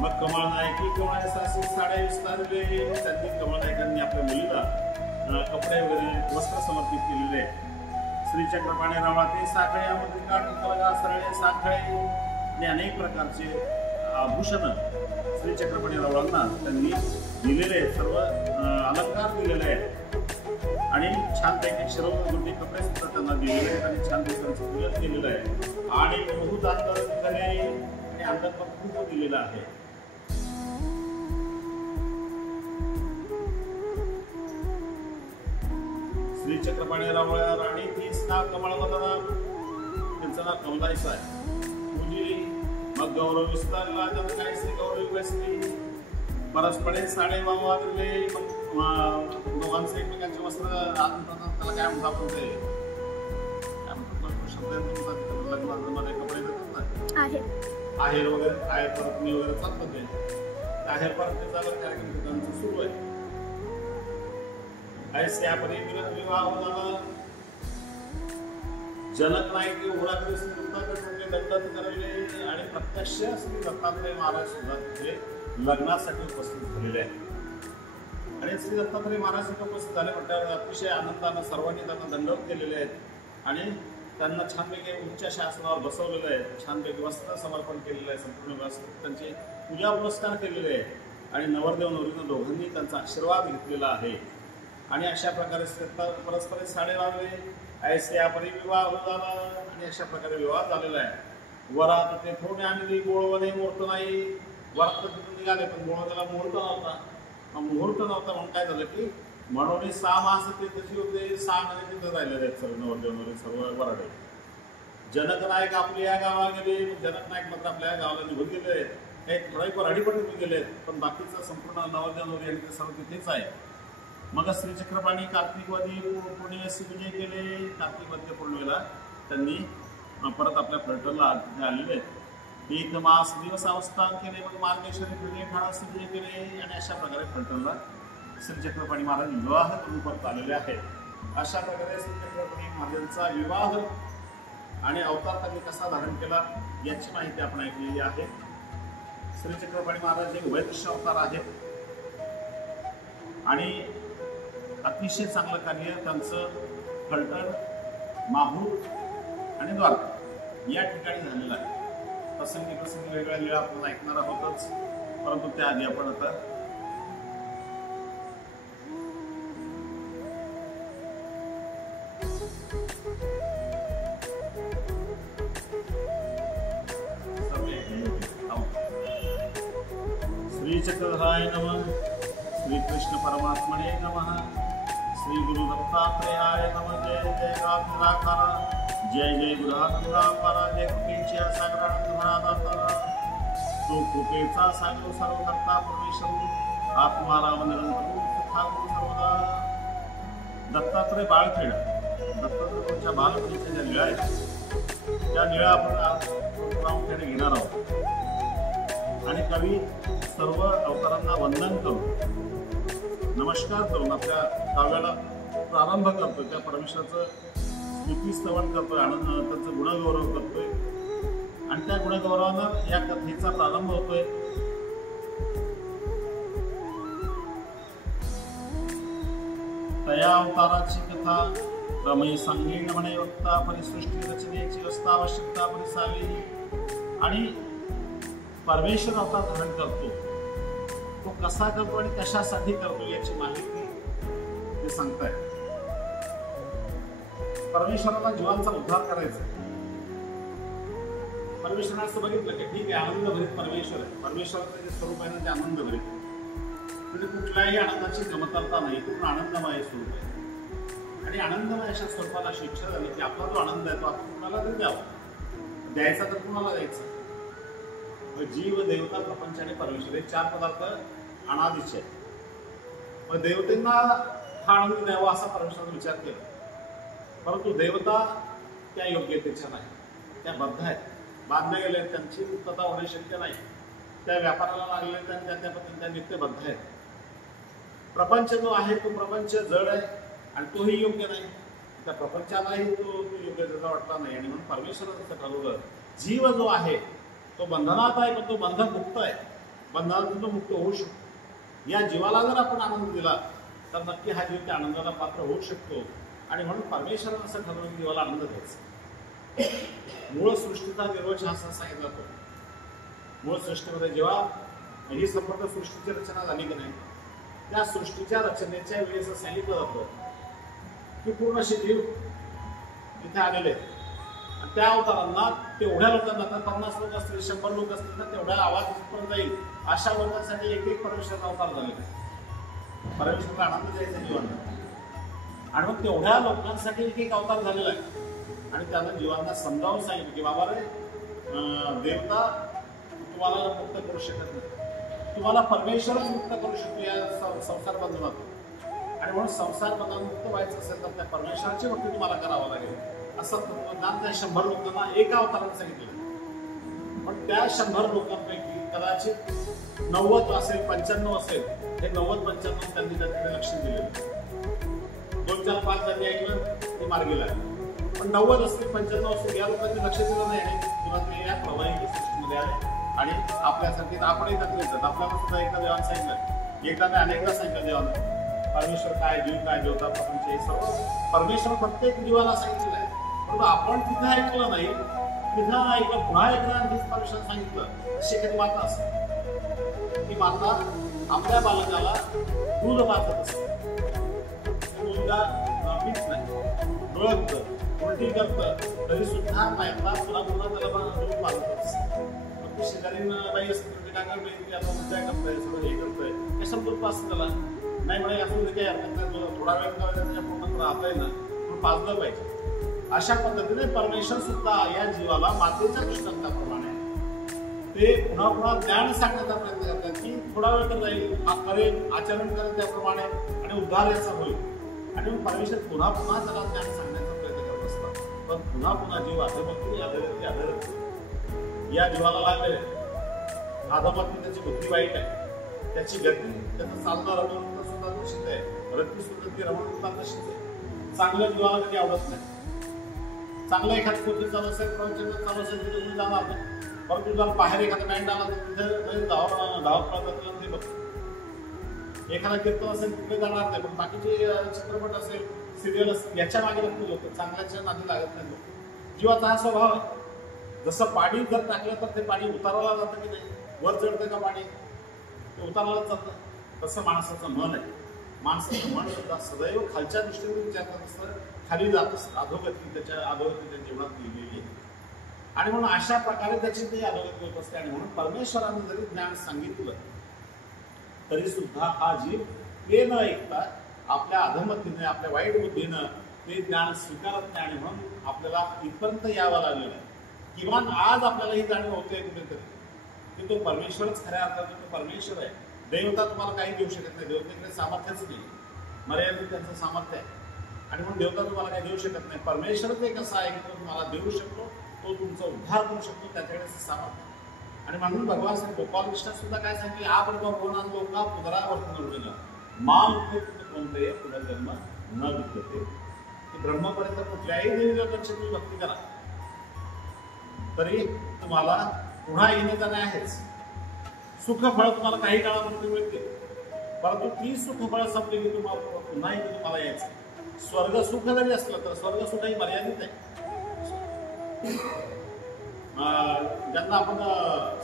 मग कमळ नायकी कमळ सासी साड्या विस्तारले. त्यांनी कमळ नायकांनी आपल्या मुलीला कपडे वगैरे वस्त्र समर्पित केलेले आहे. श्रीचक्रपाणी रावळा ते साखळे यामध्ये काटकलगा सरळे साखळे आणि अनेक प्रकारचे आभूषण श्रीचक्रपाणी रावळांना त्यांनी दिलेले सर्व अलंकार दिलेले आहेत. आणि छानपैकी शिरोमणी कपडे सुद्धा त्यांना दिलेले आहेत आणि छानपैकी त्यांचं पूजन केलेलं आहे. आणि बहुत अंतर दिले आणि अंतर पण खूप दिलेलं आहे. श्रीचक्रपाणी रावळ राणी तीच नाव कमळवदना, त्यांचं नाव कमलाईस आहे. पूजी मग गौरव विस्तारला जनकाईसे गौरव बसली. परस्परे साडे वावरले. मग दोघांचे एकमेकांचे वस्त्र त्याला काय म्हणतो आपण ते काय म्हणतात शब्द लग्नामध्ये कपडे देतात ना, आहेर वगैरे आहेर परतणी वगैरे चालतं. ते आहेर परतणी झालं कार्यक्रम त्यांचं सुरू आहे. ऐसे आपले विवाह झाला. जनक नायक ओळखले दंडत करले आणि प्रत्यक्ष श्री दत्तात्रय महाराज सुद्धा तिथे लग्नासाठी उपस्थित झालेले आहेत. आणि श्री दत्तात्रय महाराज सुद्धा उपस्थित झाले म्हटल्यावर अतिशय आनंदानं सर्वांनी त्यांना दंडवत केलेले आहेत. आणि त्यांना छानपैकी उच्च शासनावर बसवलेलं आहे. छानपैकी वस्त्र समर्पण केलेलं आहे. संपूर्ण वस्त्र त्यांचे पूजा पुरस्कार केलेले आहे. आणि नवरदेव नवरीनं दोघांनी त्यांचा आशीर्वाद घेतलेला आहे. आणि अशा प्रकारे परस्पर साडे लावले. ऐसे आपली विवाह झाला आणि अशा प्रकारे विवाह झालेला आहे. वरात ते थोडे आणली गोळवणे मुहूर्त नाही. वरात तिथून निघाले पण गोळ त्याला मुहूर्त नव्हता. मुहूर्त नव्हता म्हणून काय झालं की म्हणून 6 मास ते तशी होते. 6 महिने तिथं राहिलेले आहेत सर्व नवरदेव नवरी सर्व वराडे. जनक नायक आपले या गावाला गेले. जनक नायक मात्र आपल्या गावाला निघून गेले. काही ठराविक वराडी पण निघून गेले पण बाकीचं संपूर्ण नवरदेव नवरी आणि ते सर्व तिथेच आहे. मग श्रीचक्रपाणी कार्तिकवादी पौर्णिमेशी विजय केले. कार्तिकवादी पौर्णिमेला त्यांनी परत आपल्या फलटणला आलेले आहेत. 1 मास दिवस अवस्थान केले. मग मार्गेश्वरी विजय ठाणाशी विजय केले. आणि अशा प्रकारे फलटणला श्रीचक्रपाणी महाराज विवाह करून परत आलेले आहेत. अशा प्रकारे श्रीचक्रपाणी महाराजांचा विवाह आणि अवतार त्यांनी कसा धारण केला याची माहिती आपण ऐकलेली आहे. श्रीचक्रपाणी महाराज हे उभयदृश्य अवतार आहेत. आणि अतिशय चांगलं कार्य त्यांचं फलटण, माहूर आणि द्वारका या ठिकाणी झालेलं आहे. प्रसंगी वेगळ्या लीळा आपण ऐकणार आहोतच, परंतु त्याआधी आपण आता श्रीचक्रधराय नमः. श्रीकृष्ण परमात्मने नमः। श्री गुरु दत्तात्रेयाय नमः। जय जय निराकार, जय जय गुरुपरा, जय कृपेच्या सागरानंद भरादाता, तो कृपेचा सागर सर्व करता परमेश्वर आत्माराम निरंतर ठाकूर सर्वदा। दत्तात्रय बाळखेड, दत्तात्रयाच्या बालपणीच्या ज्या निळ्या आहेत त्या निळ्या आपण प्रामुख्याने घेणार आहोत आणि कवी सर्व अवतारांना वंदन करून नमस्कार करून आपल्या काव्याला प्रारंभ करतोय। त्या परमेश्वराचं स्तुती स्तवन करतोय, आनंद त्याचं गुणगौरव करतोय आणि त्या गुणगौरवानं या कथेचा प्रारंभ होतोय। तया अवताराची कथा रमई सांगेन म्हणे वक्ता, परिसृष्टी रचनेची असता आवश्यकता परिसावी। आणि परमेश्वर अवतार धारण करतो, तो कसा करतो आणि कशासाठी करतो याची माहिती ते सांगताय। परमेश्वराला जीवांचा उद्धार करायचा। परमेश्वराने असं बघितलं की ठीक आहे, आनंद भरीत परमेश्वर आहे, परमेश्वराचं जे स्वरूप आहे ना ते आनंद भरीत, म्हणजे कुठल्याही आनंदाची कमतरता नाही, पूर्ण आनंदमय स्वरूप आहे। आणि आनंदमय अशा स्वरूपाला अशी इच्छा झाली की आपला जो आनंद आहे तो आपण कुणाला तरी द्यावा, द्यायचा तर कुणाला द्यायचा। जीव, देवता, प्रपंच आणि परमेश्वर हे चार पदार्थ अनादिचे आहेत। मग देवतेंना हा आनंद द्यावा असा परमेश्वराने विचार केला, परंतु देवता त्या योग्यतेच्या नाही, त्या बद्ध आहेत, बांधले गेले, त्यांची मुक्तता होणे शक्य नाही, त्या व्यापाराला लागले, त्या नित्यबद्ध आहेत। प्रपंच जो आहे तो प्रपंच जड आहे आणि तोही योग्य नाही, त्या प्रपंचालाही तो योग्य त्याचा वाटला नाही। आणि म्हणून परमेश्वरानं असं ठरवलं, जीव जो आहे तो बंधनात आहे पण तो बंधन मुक्त आहे, बंधनातून तो मुक्त होऊ शकतो। या जीवाला जर आपण आनंद दिला तर नक्की हा जीव त्या आनंदाला पात्र होऊ शकतो। आणि म्हणून परमेश्वरानं असं ठरवलं की जीवाला आनंद द्यायचा। मूळ सृष्टीचा निर्वचन असा सांगितला जातो। मूळ सृष्टीमध्ये जेव्हा ही संपूर्ण सृष्टीची रचना झाली की नाही, त्या सृष्टीच्या रचनेच्या वेळेस असं सांगितलं जातं की पूर्ण असे जीव इथे आलेले आहेत। त्या अवतारांना तेवढ्या लोकांना, 50 लोक असतील, 100 लोक असतील ना, तेवढ्या आवाज जिथपर्यंत जाईल अशा लोकांसाठी एक एक परमेश्वराचा अवतार झालेला, परमेश्वराला आनंद द्यायचा जीवांना। आणि मग तेवढ्या लोकांसाठी एक एक अवतार झालेला आहे। आणि त्यानं जीवांना समजावून सांगितलं की बाबा रे, देवता तुम्हाला मुक्त करू शकत नाही, तुम्हाला परमेश्वरच मुक्त करू शकतो या संसार बंधनातून। आणि म्हणून संसार बंधनात मुक्त व्हायचं असेल तर त्या परमेश्वराची भक्ती तुम्हाला करावं लागेल, असं तत्वज्ञान त्या 100 लोकांना एका अवताराने सांगितलं। पण त्या 100 लोकांपैकी कदाचित 90 असेल, 95 असेल, हे 90-95 त्यांनी त्याकडे लक्ष दिले। 2, 4, 5 जणी ऐकलं ते मार्गी लागले, पण 90 असतील, 95 असतील, या लोकांनी लक्ष दिलं नाही किंवा ते या प्रवाही सृष्टीमध्ये आले आणि आपल्यासाठी आपणही त्यातले जात। आपल्याला सुद्धा एकदा देवाने सांगितलं, एकदा नाही अनेकदा सांगितलं देवाने, परमेश्वर काय, जीव काय, देवता, प्रपंच हे सर्व परमेश्वर प्रत्येक जीवाला सांगितलेलं आहे। परंतु आपण तिथे ऐकलं नाही, तिथं ऐकलं, पुन्हा एकदा आणखीच परमेश्वराने सांगितलं। अशी एखादी माता असते, ती माता आपल्या बालकाला दूध पाजत असते, मुलगा पीत नाही, डोळत, उलटी करतं, तरी सुद्धा मायला पुन्हा त्याला दूध पाजत असते। मग ती शेजारी बाई असते, म्हणजे काय करते, आता मुद्दा करतोय, सगळं हे करतोय, कशाला दूध पाजतं त्याला, नाही म्हणे असं काही हरकत नाही, थोडा वेळ त्याच्या पोटात राहतोय ना, पण पाजलं पाहिजे। अशा पद्धतीने परमेश्वर सुद्धा या जीवाला मातेच्या दृष्टांताप्रमाणे ते पुन्हा पुन्हा ज्ञान सांगण्याचा प्रयत्न करतात की थोडा वेळ तर जाईल, करेल, आचरण करेल त्याप्रमाणे आणि उद्धार याचा होईल। आणि मग परमेश्वर पुन्हा पुन्हा त्याला ज्ञान सांगण्याचा प्रयत्न करत असतात, पण पुन्हा पुन्हा जीव अधोगती अधोगती या जीवाला लागलेले। अधोगती त्याची बुद्धी वाईट आहे, त्याची गती, त्याचं चालणं रमणूक सुद्धा दूषित आहे, वृत्ती सुद्धा ती रमणूकता तशीच आहे। चांगल्या जीवाला कधी आवडत नाही, चांगला एखादी गोष्टी चालू असेल, प्रवचन चालू असेल तिथे तुम्ही जाणार नाही, परंतु जर बाहेर एखादा बँड आला तर तिथे धावत पळतात ते बघतो। एखादा कीर्तन असेल तिकडे जाणार नाही, पण बाकीचे चित्रपट असेल, सिरियल असेल, याच्या मागे लागतील लोक, चांगल्याच्या नादी लागत नाही लोक। जीवाचा हा स्वभाव आहे, जसं पाणी जर टाकलं तर ते पाणी उताराला जातं की नाही, वर चढतं का पाणी, ते उताराला जातं, तसं माणसाचं मन आहे। माणसाचं मन सुद्धा सदैव खालच्या दृष्टीने विचार करत असतं, खाली जात असतं, अधोगती त्याच्या जीवनात लिहिलेली आहे। आणि म्हणून अशा प्रकारे त्याची ती अधोगती होत असते। आणि म्हणून परमेश्वराने जरी ज्ञान सांगितलं तरी सुद्धा हा जीव ते न ऐकता आपल्या अधमतीने आपल्या वाईट बुद्धीनं ते ज्ञान स्वीकारत नाही आणि म्हणून आपल्याला इथपर्यंत यावं लागलेलं आहे. किमान आज आपल्याला ही जाणीव होते कुठेतरी की तो परमेश्वरच खऱ्या अर्थाने तो परमेश्वर आहे. देवता तुम्हाला काही देऊ शकत नाही, देवतेकडे सामर्थ्यच नाही, मर्यादित त्यांचं सामर्थ्य आहे आणि म्हणून देवता तुम्हाला काही देऊ शकत नाही. परमेश्वरच एक असा आहे की तो तुम्हाला देऊ शकतो, तो तुमचा उद्धार करू शकतो, त्याच्याकडे सामर्थ्य. आणि म्हणून भगवान श्री गोपाल कृष्ण सुद्धा काय सांगितले, आ ब्रह्म लोका पुनरावर्तन माम कोणते पुनर्जन्म न विद्यते. ब्रह्मपर्यंत कुठल्याही देवी देवतांची तुम्ही भक्ती करा तरी तुम्हाला पुन्हा येणे जाणे आहेच. सुखफळ तुम्हाला काही काळामध्ये मिळते, परंतु ती सुखफळ संपली की तुम्हाला पुन्हा इथे तुम्हाला यायचं. स्वर्ग सुख जरी असलं तर स्वर्ग सुखही मर्यादित आहे. ज्यांना आपण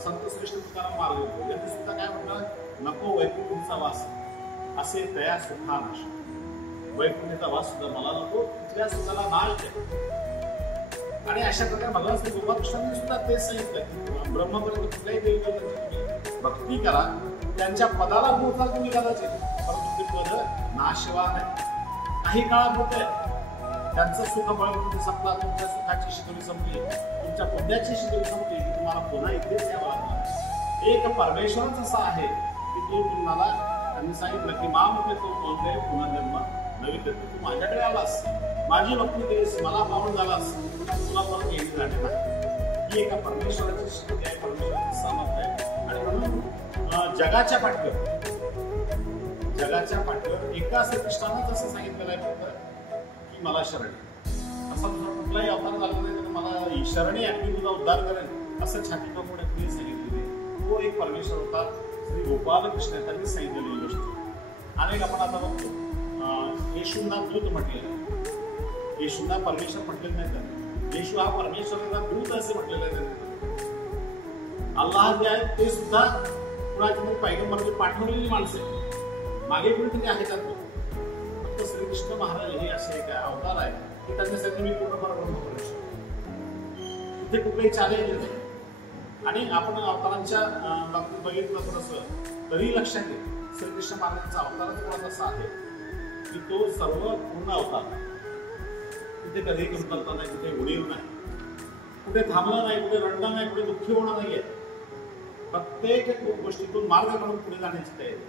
संत श्रेष्ठ तुकाराम मार्ग देतो त्यांनी सुद्धा काय म्हटलं, नको वैकुंठीचा वास असे तया सुखा नाश. वैकुंठीचा वास सुद्धा मला नको, तिथल्या सुखाला नाश द्या. आणि अशा प्रकारे भगवान श्री गोपालकृष्णांनी सुद्धा तेच सांगितलं की ब्रह्मपर्यंत कुठल्याही देवतेची तुम्ही भक्ती करा, त्यांच्या पदाला पोहोचाल तुम्ही कदाचित, परंतु ते पद नाशवान आहे. काही काळापुरते त्यांचं सुखफळ संपला, तुमच्या सुखाची शिदोरी संपली, तुमच्या पुण्याची शिदोरी संपली की तुम्हाला पुन्हा इथेच यावं लागणार. एक परमेश्वरच असा आहे की तो तुम्हाला त्यांनी सांगितलं की माम तो कोणते पुनर्जन्म नवी तर तू माझ्याकडे आलास, माझी भक्ती केलीस, मला पावन झालास, तुला परत येईल जाणे नाही. ही एका परमेश्वराची शक्ती आहे, परमेश्वराची सामर्थ्य आहे. आणि म्हणून जगाच्या पाठीवर एका श्रीकृष्णानंच असं सांगितलेलं आहे फक्त की मला शरण. असा तुझा कुठलाही अवतार झाला नाही तर मला शरणी अगदी तुझा उद्धार करेल असं छाती करून कुणी सांगितलेले. तो एक परमेश्वर होता, श्री गोपाल कृष्ण त्यांनी सांगितलेली गोष्ट. अनेक आपण आता बघतो येशूंना दूत म्हटलेलं आहे, येशूंना परमेश्वर म्हटलेलं नाही त्यांनी. येशू हा परमेश्वराचा दूत असे म्हटलेलं आहे त्यांनी. अल्लाह जे आहे ते सुद्धा कुणाची पैगंबरची पाठवलेली माणसं आहे. मागे कुणीतरी आहे त्यात फक्त श्रीकृष्ण महाराज हे असे एक अवतार आहे की त्यांच्यासाठी मी पूर्ण परब्रह्म करू शकतो. इथे कुठलेही चॅलेंज नाही. आणि आपण अवतारांच्या बाबतीत बघितलं थोडंसं तरी लक्षात घे, श्रीकृष्ण महाराजांचा अवतारच मुळात असा आहे की तो सर्व पूर्ण अवतार. तिथे कधीही कमतरता नाही, कुठे उणीव नाही, कुठे थांबलं नाही, कुठे रडलं नाही, कुठे दुःखी होणं नाहीये. प्रत्येक गोष्टीतून मार्ग काढून पुढे जाण्याची तयारी.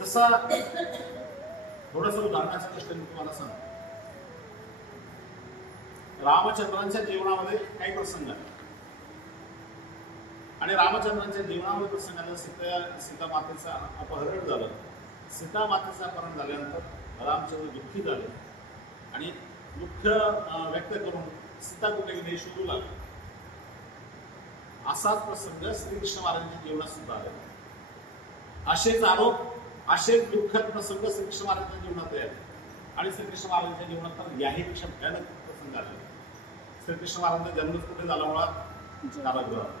तसा थोडस उदाहरणाच्या दृष्टीने तुम्हाला सांगतो. रामचंद्रांच्या जीवनामध्ये काही प्रसंग आहे आणि रामचंद्रांच्या जीवनामध्ये प्रसंग आला. सीता मातेचं अपहरण झालं. सीता मातेचं अपहरण झाल्यानंतर रामचंद्र दुःखी झाले आणि दुःख व्यक्त करून सीता कुठे गेली शोधू लागले. असाच प्रसंग श्रीकृष्ण महाराजांच्या जीवनात सुद्धा आले. असेच आरोप, असेच दुःखद प्रसंग श्रीकृष्ण महाराजांच्या जीवनात आले. आणि श्रीकृष्ण महाराजांच्या जीवनात तर याहीपेक्षा भयानक प्रसंग आले. श्रीकृष्ण महाराजांचा जन्म कुठे झाला? मुळात कारागृहात,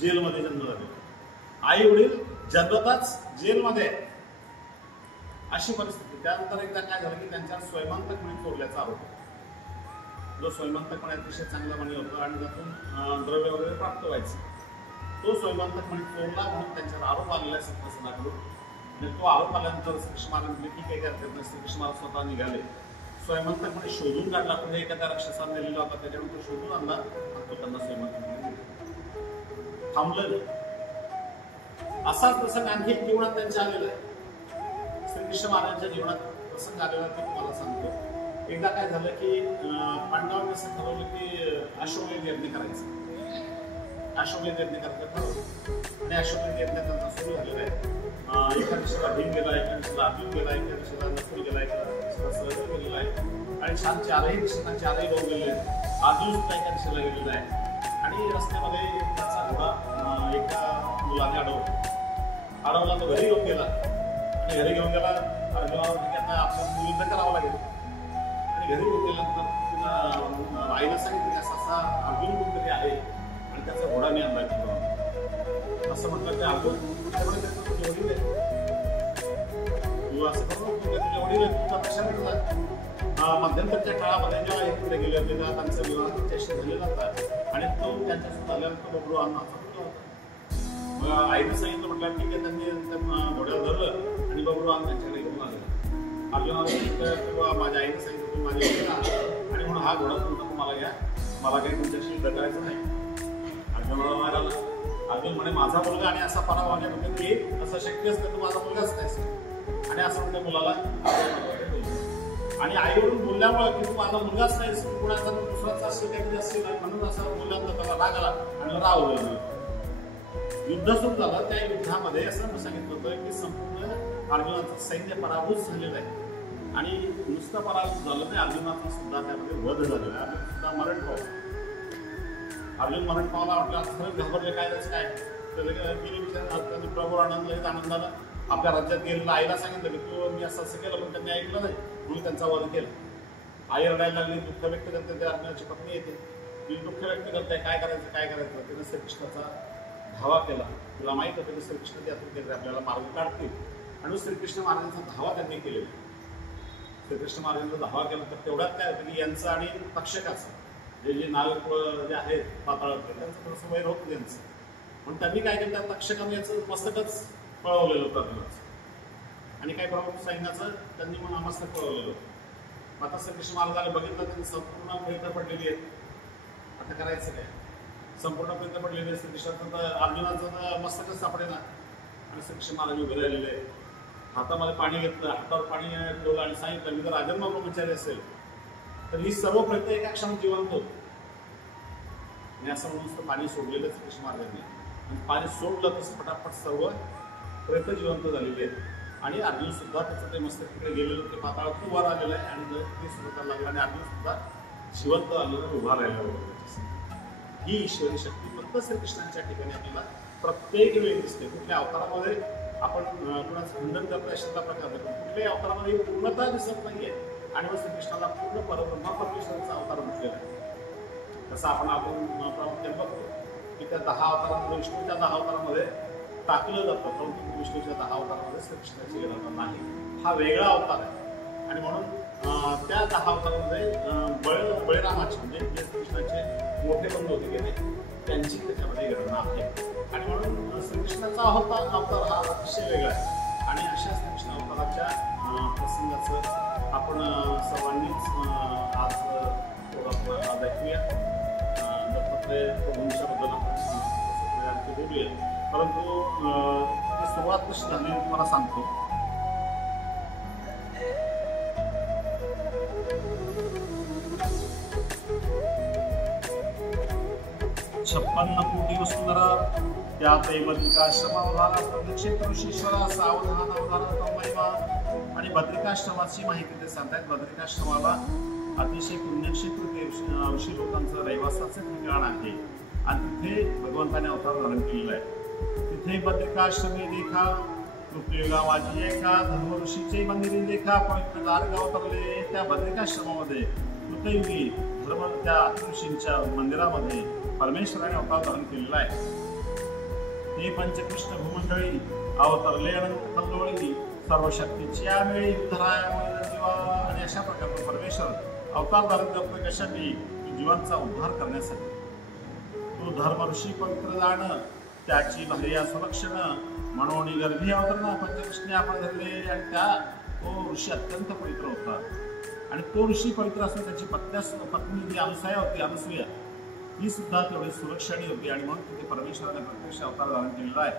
जेलमध्ये जन्म झाले. आई वडील जन्मताच जेलमध्ये, अशी परिस्थिती. त्यानंतर एकदा काय झालं की त्यांच्यावर स्वयंपाकपणे चोरल्याचा आरोप होता. जो स्वयंपाकपणे अतिशय चांगला म्हणी होता आणि त्यातून द्रव्य वगैरे प्राप्त व्हायचं, तो स्वयंपाकपणे चोरला म्हणून त्यांच्यावर आरोप आलेला आहे सत्तासनाकडून. आणि तो आरोप आल्यानंतर श्रीकृष्ण महाराज ठीक आहे करतात नाही. श्रीकृष्ण महाराज स्वतः निघाले, स्वयंपाकपणे शोधून काढला. पुढे एखाद्या राक्षसाने दिलेला होता, त्याच्यानंतर शोधून आणला, तो त्यांना स्वयंपाकपणे थांबलं नाही. असाच प्रसंग आणखी एक जीवनात त्यांच्या आलेला आहे. श्रीकृष्ण महाराजांच्या जीवनात प्रसंग आलेला ते तुम्हाला सांगतो. एकदा काय झालं की पांडवांनी असं ठरवलं की अश्वमेध यज्ञ करायचं. अश्वमेध यज्ञ करायचं ठरवलं आणि अश्वमेध यज्ञ त्यांचा सुरू झालेला आहे. एका दिवसाला भीम गेला, एका दिवसाला अर्जुन गेला, एका दिवसाला नकुल गेला, एका दिवसाला सहदेव गेलेला आहे आणि छान चारही दिवसांना चारही लोक गेले आहेत. अर्जुन सुद्धा एका दिवसाला गेलेला आहे. आणि रस्त्यामध्ये त्याचा घोडा एका मुलाने अडवला. तो घरी घेऊन गेला आणि घरी घेऊन गेला. अर्जुनावर आता आपल्याला युद्ध करावं लागेल. आणि घरी घेऊन गेल्यानंतर तिला आईला सांगितलं की असा अर्जुन कोणतरी आहे आणि त्याचा घोडा मी आणला किंवा असं म्हटलं की अर्जुन त्यामुळे त्याचं तुझे वडील आहे, तू असं करू तुझे वडील आहे, तुझा कशा भेटला. मध्यंतरच्या काळामध्ये जेव्हा इकडे गेले होते तेव्हा त्यांचा विवाह त्याच्याशी झालेला होता आणि तो त्यांच्यासोबत आल्यानंतर बबडू अण्णाचा मुलगा होता. मग आईनं सांगितलं म्हटलं ठीक आहे, त्यांनी त्यांना घोड्याला धरलं आणि बरोबर त्यांच्याकडे घेऊन आले. अर्जुनाला सांगितलं किंवा माझ्या आईनं सांगितलं तुम्ही माझ्या घोड्याला आणि म्हणून हा घोडा तुमचा तुम्हाला घ्या, मला काही तुमच्याशी युद्ध करायचं नाही. अर्जुनाला मारायला अर्जुन म्हणे माझा मुलगा आणि असा पराभव माझ्याकडे येईल असं शक्य असतं, तर माझा मुलगाच नाही. आणि असं म्हणजे मुलाला आणि आईवरून बोलल्यामुळे की तू माझा मुलगाच नाही, कुणाचा दुसराच असेल काहीतरी असेल म्हणून असं मुलांना त्याला राग आला आणि रावलं. युद्ध सुरू झालं. त्या युद्धामध्ये असं सांगितलं होतं की संपूर्ण अर्जुनाचं सैन्य पराभूत झालेलं आहे आणि नुसतं पराभूत झालं नाही, अर्जुनाचा सुद्धा त्यामध्ये वध झालेला आहे. अर्जुन सुद्धा मरण पावला. अर्जुन मरण पावला म्हटलं खरंच घाबरले काय त्याचं काय तर गेले विचार प्रभू आनंदाला आपल्या राज्यात गेलेला आईला सांगितलं की तू मी असं असं केलं, पण त्यांनी ऐकलं नाही म्हणून त्यांचा वध केला. आई रडायला लागली, दुःख व्यक्त करते. त्या अर्जुनाची पत्नी येते, ती दुःख व्यक्त करते काय करायचं काय करायचं. तिने श्रीकृष्णाचा धावा केला. तुला माहित होतं की श्रीकृष्ण त्यातून काहीतरी आपल्याला मार्ग काढतील आणि श्रीकृष्ण महाराजांचा धावा त्यांनी केलेला. श्रीकृष्ण महाराजांचा धावा केला तर तेवढ्यात काय होतं की यांचं आणि तक्षकाचं जे नागकुळ जे आहेत पाताळातले त्यांचं थोडंसं वैर होतं त्यांचं. पण त्यांनी काय केलं, त्या तक्षकाने याचं मस्तकच पळवलेलं होतं अर्जुनाचं आणि काही प्रमुख सैन्याचं त्यांनी मग मस्तक पळवलेलं होतं. आता श्रीकृष्ण महाराजांनी बघितलं त्यांनी संपूर्ण प्रयत्न पडलेली आहेत. आता करायचं काय, संपूर्ण प्रयत्न पडलेले आहे. श्रीकृष्णाचं तर अर्जुनाचं तर मस्तकच सापडेना आणि श्रीकृष्ण महाराज उभे राहिलेले आहेत. हातामध्ये पाणी घेतलं, हातावर पाणी ठेवलं आणि सांगितलं मी जर राजन्म ब्रह्मचारी असेल तर ही सर्व प्रयत्न एका क्षणात जिवंत होत. आणि असं म्हणून पाणी सोडलेलं श्रीकृष्ण महाराजांनी आणि पाणी सोडलं तसं पटापट सर्व प्रयत्न जिवंत झालेले आहेत. आणि अर्जुन सुद्धा त्याचं ते मस्तक तिकडे गेलेलं ते पाताळातून वर आलेलं आहे आणि ते सुद्धा लागलं आणि अर्जुन सुद्धा जिवंत आलेलं उभा राहिला होता. ही ईश्वरी शक्ती फक्त श्रीकृष्णांच्या ठिकाणी आपल्याला प्रत्येक वेळी दिसते. कुठल्या अवतारामध्ये आपण कुणाचं खंडन करतो अशा प्रकारचं कुठल्याही अवतारामध्ये पूर्णता दिसत नाहीये आणि मग श्रीकृष्णाला पूर्ण परब्रह्म परमेश्वराचा अवतार म्हटलेला आहे. तसं आपण प्रामुख्याने बघतो की त्या 10 अवतारांमध्ये विष्णूच्या 10 अवतारामध्ये टाकलं जातं, परंतु विष्णूच्या 10 अवतारामध्ये श्रीकृष्णाची गणना नाही. हा वेगळा अवतार आहे आणि म्हणून त्या 10 अवतारामध्ये बळीरामाचे म्हणजे जे श्रीकृष्णाचे मोठे बंधू होते की नाही त्यांची त्याच्यामध्ये गणना आहे. आणि म्हणून श्रीकृष्णाचा अवतार हा अतिशय वेगळा आहे. आणि अशा श्रीकृष्ण अवताराच्या प्रसंगाचं आपण सर्वांनीच आज थोडं ऐकूया. दत्तात्रय प्रभूंच्याबद्दल आपण बोलूया, परंतु ती सुरुवात कशी झाली तुम्हाला सांगतो. छप्पन्न कोटी वसुंधरा त्यात बद्रिकाश्रमावधारा प्रदक्षिण ऋषीश्वरा सावधान अवधारा महिमा. आणि बद्रिकाश्रमाची माहिती ते सांगतायत. बद्रिकाश्रमाला अतिशय पुण्यक्षेत्र ते ऋषी लोकांचं रहिवासाचं ठिकाण आहे आणि तिथे भगवंताने अवतार धारण केलेला आहे. तिथे बद्रिकाश्रमी देखा कृपयुगा माझी एका धर्म ऋषीचे मंदिर देखा पवित्र दार अवतरले. त्या बद्रिकाश्रमामध्ये कृतयुगी धर्म त्या ऋषींच्या मंदिरामध्ये परमेश्वराने अवतार धारण केलेला आहे. ते पंचकृष्ण भूमंडळी अवतरले अनंत कल्लोळी सर्व शक्तीच्या वेळी युद्धरायामुळे आणि अशा प्रकारचा परमेश्वर अवतार धारण करतो. कशासाठी? जीवांचा उद्धार करण्यासाठी. तो धर्म ऋषी पवित्र जाणं त्याची भार्या सुलक्षण म्हणून गर्भी अवतरण पंचकृष्णे आपण धरले आणि त्या तो ऋषी अत्यंत पवित्र होता. आणि तो ऋषी पवित्र असून त्याची पत्नी जी अनुसूया होती, अनुसूया ही सुद्धा तेवढी सुरक्षणी होती आणि म्हणून तिथे परमेश्वराने प्रत्यक्ष अवतार धारण केलेला आहे.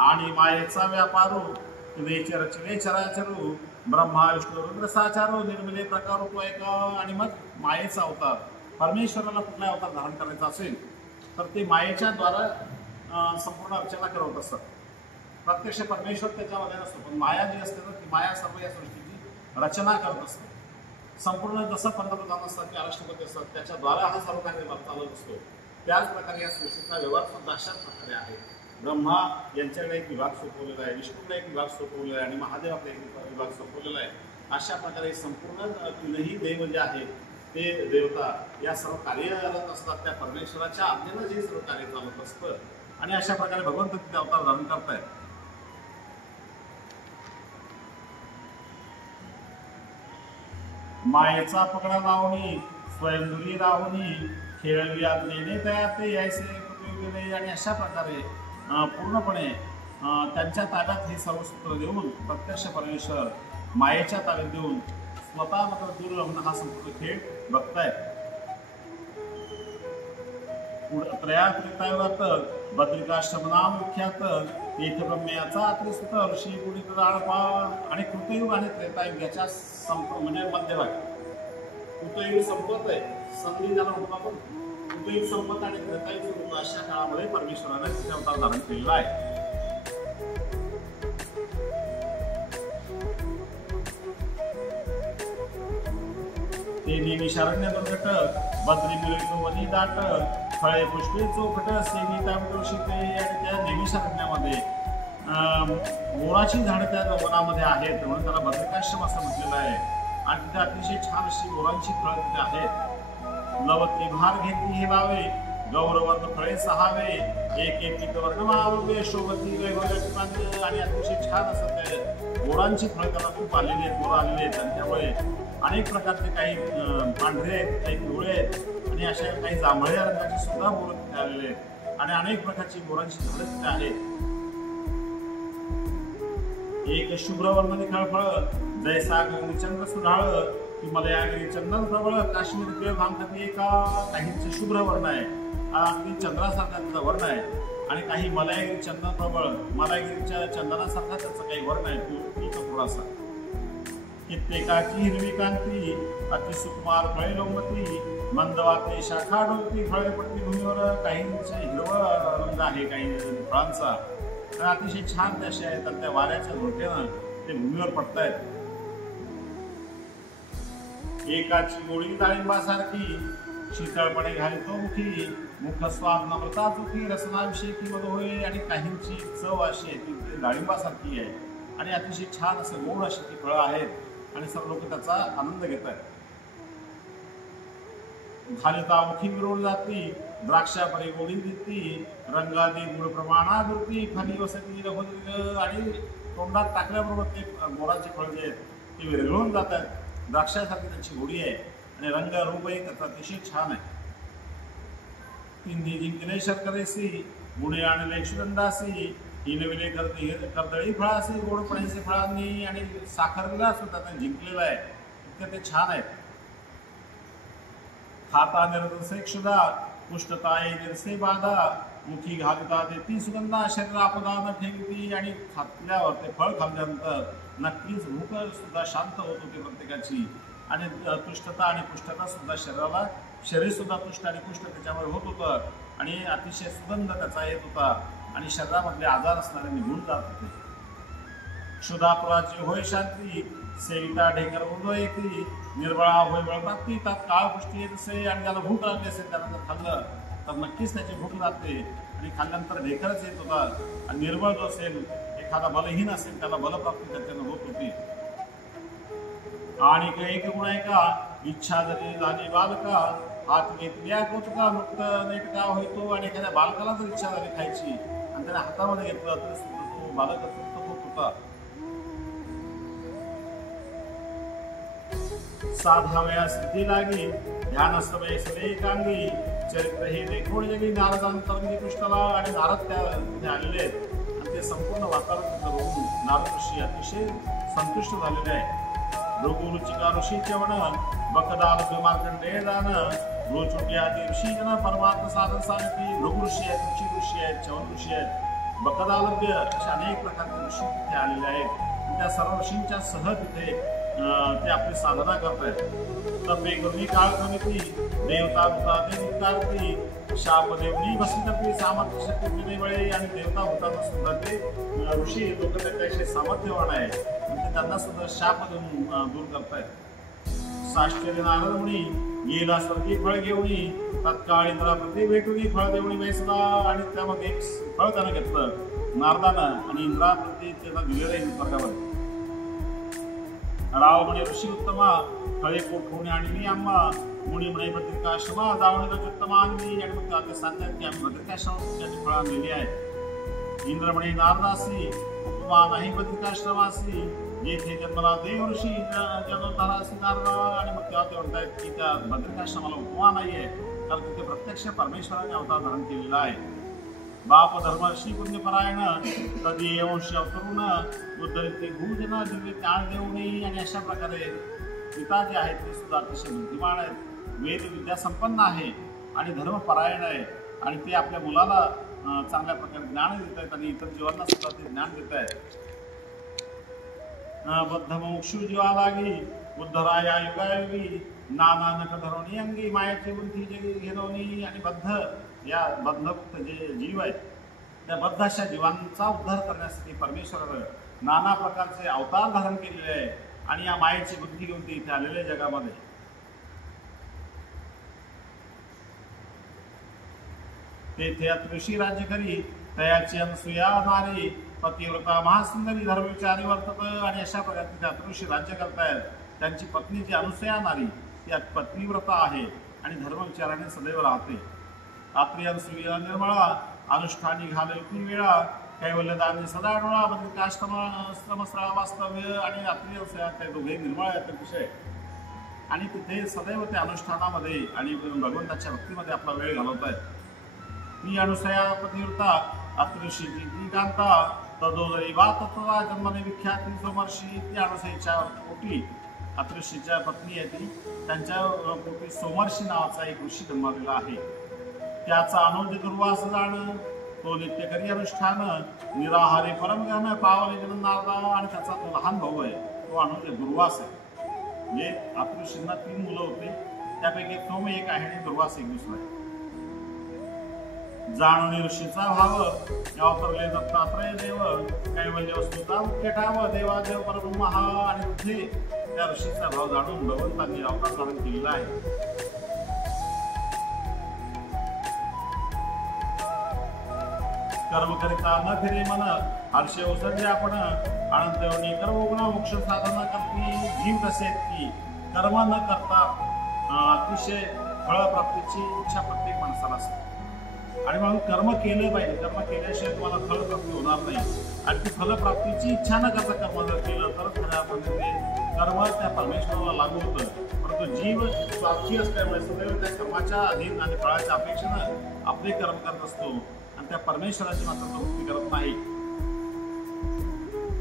आणि मायेचा व्यापारो तुझे रचले चराचरू ब्रह्मा विष्णू रुद्र साचारो निर्मिले प्रकार तो एक. आणि मग मायेचा अवतार परमेश्वराला कुठला अवतार धारण करायचा असेल तर ते मायेच्या द्वारा संपूर्ण रचना करत असतात. प्रत्यक्ष परमेश्वर त्याच्यामध्ये नसतो, पण माया जी असते ना ती माया सर्व या सृष्टीची रचना करत असते. संपूर्ण जसं पंतप्रधान असतात किंवा राष्ट्रपती असतात त्याच्याद्वारा हा सर्व कार्य चालत असतो. त्याच प्रकारे या सृष्टीचा व्यवहार सुद्धा अशाच प्रकारे आहे. ब्रह्मा यांच्याकडे एक विभाग सोपवलेला आहे, विष्णूकडे एक विभाग सोपवलेला आहे आणि महादेवाकडे एक विभाग सोपवलेला आहे. अशा प्रकारे संपूर्ण तीनही देव जे आहेत ते देवता या सर्व कार्यरत असतात. त्या परमेश्वराच्या आज्ञेनं जे सर्व कार्य चालत असतं आणि अशा प्रकारे भगवंत तिथे अवतार धारण करतायत. मायेचा पकडा लावणी स्वयंदुरी राहुनी खेळवी आज्ञेने तया ते यायचे. आणि अशा प्रकारे पूर्णपणे त्यांच्या ताब्यात हे सर्व सूत्र देऊन प्रत्यक्ष परमेश्वर मायेच्या ताब्यात देऊन स्वतः मात्र दूर राहून हा संपूर्ण खेळ बघतायत. त्रयात्रितायुगात बद्रिकाश्रमनाम विख्यात तेथ ब्रह्म्याचा त्रिसुत ऋषी गुणित आळपा आणि कृतयुग आणि त्रेतायुग याच्या म्हणजे मध्यभाग. कृतयुग संपत आहे, संधी ज्याला म्हणतो आपण, कृतयुग संपत आणि त्रेतायुग संपत अशा काळामध्ये परमेश्वराने तिथे अवतार धारण केलेला आहे. ते निमिषारण्य दुर्गट बद्री मिळतो वनी दाट फळे पुष्पे चोखट सेविता शीते आणि त्या निमिषारण्यामध्ये मोराची झाडं त्या वनामध्ये आहेत म्हणून त्याला बद्रिकाश्रम असं म्हटलेलं आहे. आणि तिथे अतिशय छान अशी मोरांची फळं तिथे आहेत. लवती भार घेतली हे लावे गौरवर्ण फळे सहावे एक एक वर्णमावे शोभती वैभव आणि अतिशय छान असं ते मोरांची फळं त्याला खूप आलेली आहेत, मोरं आलेली आहेत. आणि त्यामुळे अनेक प्रकारचे काही पांढरे आहेत, काही पिवळे आहेत आणि अशा काही जांभळ्या रंगाची सुद्धा मोरं तिथे आलेले आहेत. आणि अनेक प्रकारची मोरांची झाडं तिथे आहेत. एक शुभ्र वर्णनी खळफळ जैसा चंद्र सुढाळ हिमालयागिरी चंदन प्रबळ काश्मीर पिळ भांगती एका काहींचे शुभ्र वर्ण आहे, अगदी चंद्रासारखा त्याचा वर्ण आहे. आणि काही मलायगिरी चंदन प्रबळ मलायगिरीच्या चंदनासारखा त्याचा काही वर्ण आहे थोडासा. कित्येकाची हिरवी कांती अति सुकुमार फळे लोमती मंदवाते शाखा डोलती फळे पडती भूमीवर. काहींचे हिरवा रंग आहे काही फळांचा आणि अतिशय छान ते असे आहेत. त्या वाऱ्याच्या झोडक्यानं ते भूमीवर पडतायत. एकाची गोळी डाळिंबासारखी शीतळपणे घालतो मुखी मुख स्वाद नम्रता चुकी रसनाभिषेकी मध होय. आणि काहींची चव अशी आहे ती डाळिंबासारखी आहे आणि अतिशय छान असं गोड अशी ती फळं आहेत आणि सर्व लोक त्याचा आनंद घेत आहेत. घालिता मुखी मिरवून जाती द्राक्षापरी गोडी देती रंगादी गुळ प्रमाणात होती खाली वसती रहोदीर्घ. आणि तोंडात टाकल्याबरोबर ते मोराचे फळ जे आहेत ते विरघळून जात आहेत. द्राक्षासारखी त्याची गोडी आहे आणि रंग रूपही त्याचा अतिशय छान आहे. तिन्ही जिंकले शर्करेसी गुणे आणले क्षुदंडासी हिनविले कर्दळी फळासी गोडपणाचे फळांनी आणि साखरला सुद्धा त्याने जिंकलेलं आहे. इतकं ते छान आहेत. खाता निर्दसे क्षुदा पुष्टता निर्से बाधा मुखी घालिता देती सुगंधा शरीर आपदा न ठेवती. आणि खाल्ल्यावर ते फळ खाल्ल्यानंतर नक्कीच भूक सुद्धा शांत होत होती प्रत्येकाची. आणि तुष्टता आणि पुष्टता सुद्धा शरीराला शरीर सुद्धा तुष्ट आणि पुष्ट त्याच्यावर होत होतं आणि अतिशय सुगंध त्याचा येत होता आणि शरीरामधले आजार असणारे निघून जात होते. क्षुधापुराची होय शांती सेविता ढेकर उदय येते निर्बळा होय बळप्राप्ती तात्काळ पुष्टी येत असे. आणि ज्याला भूक लागली असेल त्याला जर खाल्लं तर नक्कीच त्याची भूक लागते आणि खाल्ल्यानंतर ढेकरच येत होता. आणि निर्बळ जो असेल एखादा बलहीन असेल त्याला बलप्राप्ती त्याच्यानं होत होती. आणि एक गुण आहे का इच्छा जरी झाली बालका हात घेतल्या कोतका मुक्त नेटका होतो. आणि एखाद्या बालकाला जर इच्छा झाली खायची आणि त्याने हातामध्ये घेतलं तर तो बालक तृप्त होत होता. साधाव्या स्थिती लागी ध्यान सवय सवे कांगी चरित्र हे देखोड जगी नारदांतरंगी कृष्णाला. आणि नारद त्या आलेले आहेत आणि ते संपूर्ण वातावरण बघून नारद ऋषी अतिशय संतुष्ट झालेले आहे. भृगुरुचिका ऋषीचे वण बकदाल मार्कंडेय दान गोचुटी आदी ऋषी जन परमात्म साधन सांगती. भृगु ऋषी आहेत, ऋषी ऋषी आहेत, चवन ऋषी आहेत, बकदालभ्य असे अनेक प्रकारचे ऋषी तिथे आलेले आहेत. त्या सर्व ऋषींच्या सह तिथे ते आपली साधना करत आहेत. तपे करुणी काळ कमिती देवता भूताती शाप देवनी बसती सामर्थ्य शक्ती बळे. आणि देवता होताना सुद्धा ते ऋषी लोक त्याच्याशी सामर्थ्यवान आहे म्हणजे त्यांना सुद्धा शाप देऊन दूर करतायत. साश्चर्य नारद मुनी गेला स्वर्गी फळ घेऊनी तत्काळ इंद्रा प्रति भेटूनी फळ देऊनी बैसला. आणि त्यामध्ये एक फळ त्यानं घेतलं नारदानं आणि इंद्रा प्रति त्याला दिलेलं आहे स्वर्गामध्ये. राव म्हणे ऋषी उत्तमा फळे पोटवणे आणि आम्हा मुनी म्हणे बद्रिकाश्रमा जावणी उत्तमा आणली. आणि मग ते सांगतात की आम्ही बद्रिकाश्रमाची फळं आणलेली आहेत. इंद्र म्हणे नारदासी उपमा नाही बद्रिकाश्रमासी येथे जन्मला देव ऋषी जन्मतारासी नारदा. आणि मग तेव्हा ते म्हणतायत की त्या बद्रिकाश्रमाला उपमा नाहीये कारण तिथे प्रत्यक्ष परमेश्वराने अवतार धारण केलेला आहे. बाप धर्मर्षी पुण्यपरायण तदी वंश अवतरून उद्धरिते भूजन दिव्य ज्ञान देऊनी. आणि अशा प्रकारे पिता जे आहेत ते सुद्धा अतिशय बुद्धिमान आहेत, वेद विद्या संपन्न आहे आणि धर्मपरायण आहे. आणि ते आपल्या मुलाला चांगल्या प्रकारे ज्ञान देत आहेत आणि इतर जीवांना सुद्धा ते ज्ञान देत आहेत. बद्ध मोक्षु जीवा लागी उद्धराया युगायुगी नाना नख धरोणी अंगी मायाची बुद्धी जगी घेरवणी. आणि बद्ध या बद्धमुक्त जे जीव आहेत त्या बद्ध अशा जीवांचा उद्धार करण्यासाठी परमेश्वरानं नाना प्रकारचे अवतार धारण केलेले आहे आणि या मायेची बुद्धी घेऊन ते इथे आलेले जगामध्ये. तेथे अतृषी राज्य करी तयाची अनसुया नारी पतिव्रता महासुंदरी धर्मविचारी वर्तत. आणि अशा प्रकारे ते अतृषी राज्य करतायत. त्यांची पत्नी जी अनुसया नारी ती पत्नीव्रता आहे आणि धर्मविचाराने सदैव राहते. रात्री अनसुया निर्मळा अनुष्ठानी घालती वेळा कैवल्यदानी सदा डोळा बद्रिकाश्रमस्रा वास्तव्य. आणि रात्री अनुसया ते दोघे निर्मळ आहेत विषय आणि तिथे सदैव ते अनुष्ठानामध्ये आणि भगवंताच्या भक्तीमध्ये आपला वेळ घालवत आहेत. ती अनुसया पतिव्रता अतृषीची ती कांता तदोदरी बा तत्वा जन्मने विख्याती सोमर्षी. ती अनुसयेच्या पोटी अतृषीच्या पत्नी आहे ती, त्यांच्या पोटी सोमर्षी नावाचा एक ऋषी जन्मलेला आहे. त्याचा अनुज दुर्वास जाण तो नित्य करी अनुष्ठान निराहारी परमगण पावले जगन्नाथा. आणि त्याचा तो लहान भाऊ आहे तो अनुज दुर्वास आहे. म्हणजे अतृषींना 3 मुलं होते, त्यापैकी सोम एक आहे आणि दुर्वास एक दुसरा आहे. जाणून ऋषीचा भाव अवतरले दत्तात्रय देव कैवल्य वस्तुता मुख्य ठाव देवादेव परब्रह्म हा. आणि तिथे त्या ऋषीचा भाव जाणून भगवंतांनी अवतार धारण केलेला आहे. कर्म करिता न फिरे मन हर्षे ओसरले आपण आनंद योनी कर्म गुण मोक्ष साधना करती. जीव तसे की कर्म न करता अतिशय फळप्राप्तीची इच्छा प्रत्येक माणसाला असते आणि म्हणून कर्म केलं पाहिजे. कर्म केल्याशिवाय तुम्हाला फलप्राप्ती होणार नाही. आणि ती फलप्राप्तीची इच्छा न करता कर्म जर केलं तर खऱ्या अर्थाने कर्म त्या परमेश्वराला लागू होतं. परंतु जीव स्वार्थी असल्यामुळे सदैव त्या कर्माच्या अधीन आणि फळाच्या अपेक्षेनं आपले कर्म करत असतो आणि त्या परमेश्वराची मात्र तो मुक्ती करत नाही.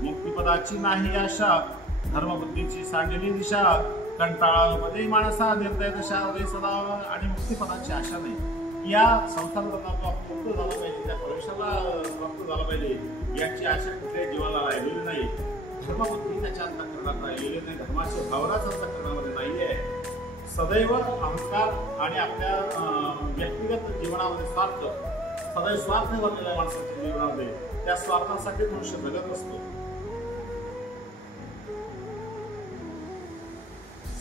मुक्तिपदाची नाही आशा धर्मबुद्धीची सांडलेली दिशा कंटाळामध्ये माणसा निर्दय दशा सदा. आणि मुक्तिपदाची आशा नाही. या संसारातून आपण मुक्त झाला पाहिजे, त्या परमेश्वराला प्राप्त झाला पाहिजे याची आशा कुठल्याही जीवाला राहिलेली नाही. धर्मबुद्धी त्याच्या अंतःकरणात राहिलेली नाही, धर्माच्या भावनाच अंतःकरणामध्ये नाही आहे. सदैव अहंकार आणि आपल्या व्यक्तिगत जीवनामध्ये स्वार्थ, सदैव स्वार्थ भरलेल्या माणसाच्या जीवनामध्ये त्या स्वार्थासाठी मनुष्य जगत असतो.